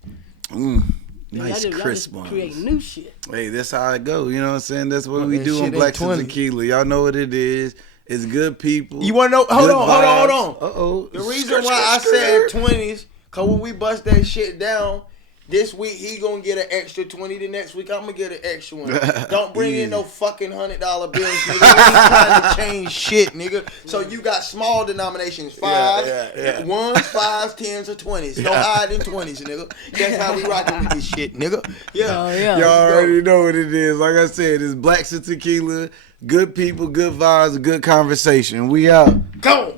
Nice crisp ones. Create new shit. Hey, that's how it go. You know what I'm saying? That's what we do on Blacks and Tequila. Y'all know what it is. It's good people. You want to know? Hold on. Uh-oh. The reason why I said 20s, because when we bust that shit down, this week he gonna get an extra 20. The next week I'm gonna get an extra one. Don't bring in no fucking $100 bills, nigga. We ain't trying to change shit, nigga. So you got small denominations, 5s, 1s, 5s, 10s, or 20s. No higher than 20s, nigga. That's how we rockin' with this shit, nigga. Yeah. Y'all already know what it is. Like I said, it's Blacks and Tequila. Good people, good vibes, good conversation. We out. Go.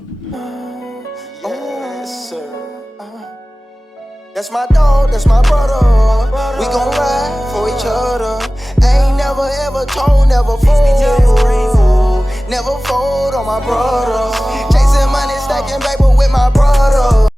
Yes, sir. That's my dog, that's my brother. We gon' ride for each other. Ain't never ever told, never fold. Never fold on my brother. Chasing money, stacking paper with my brother.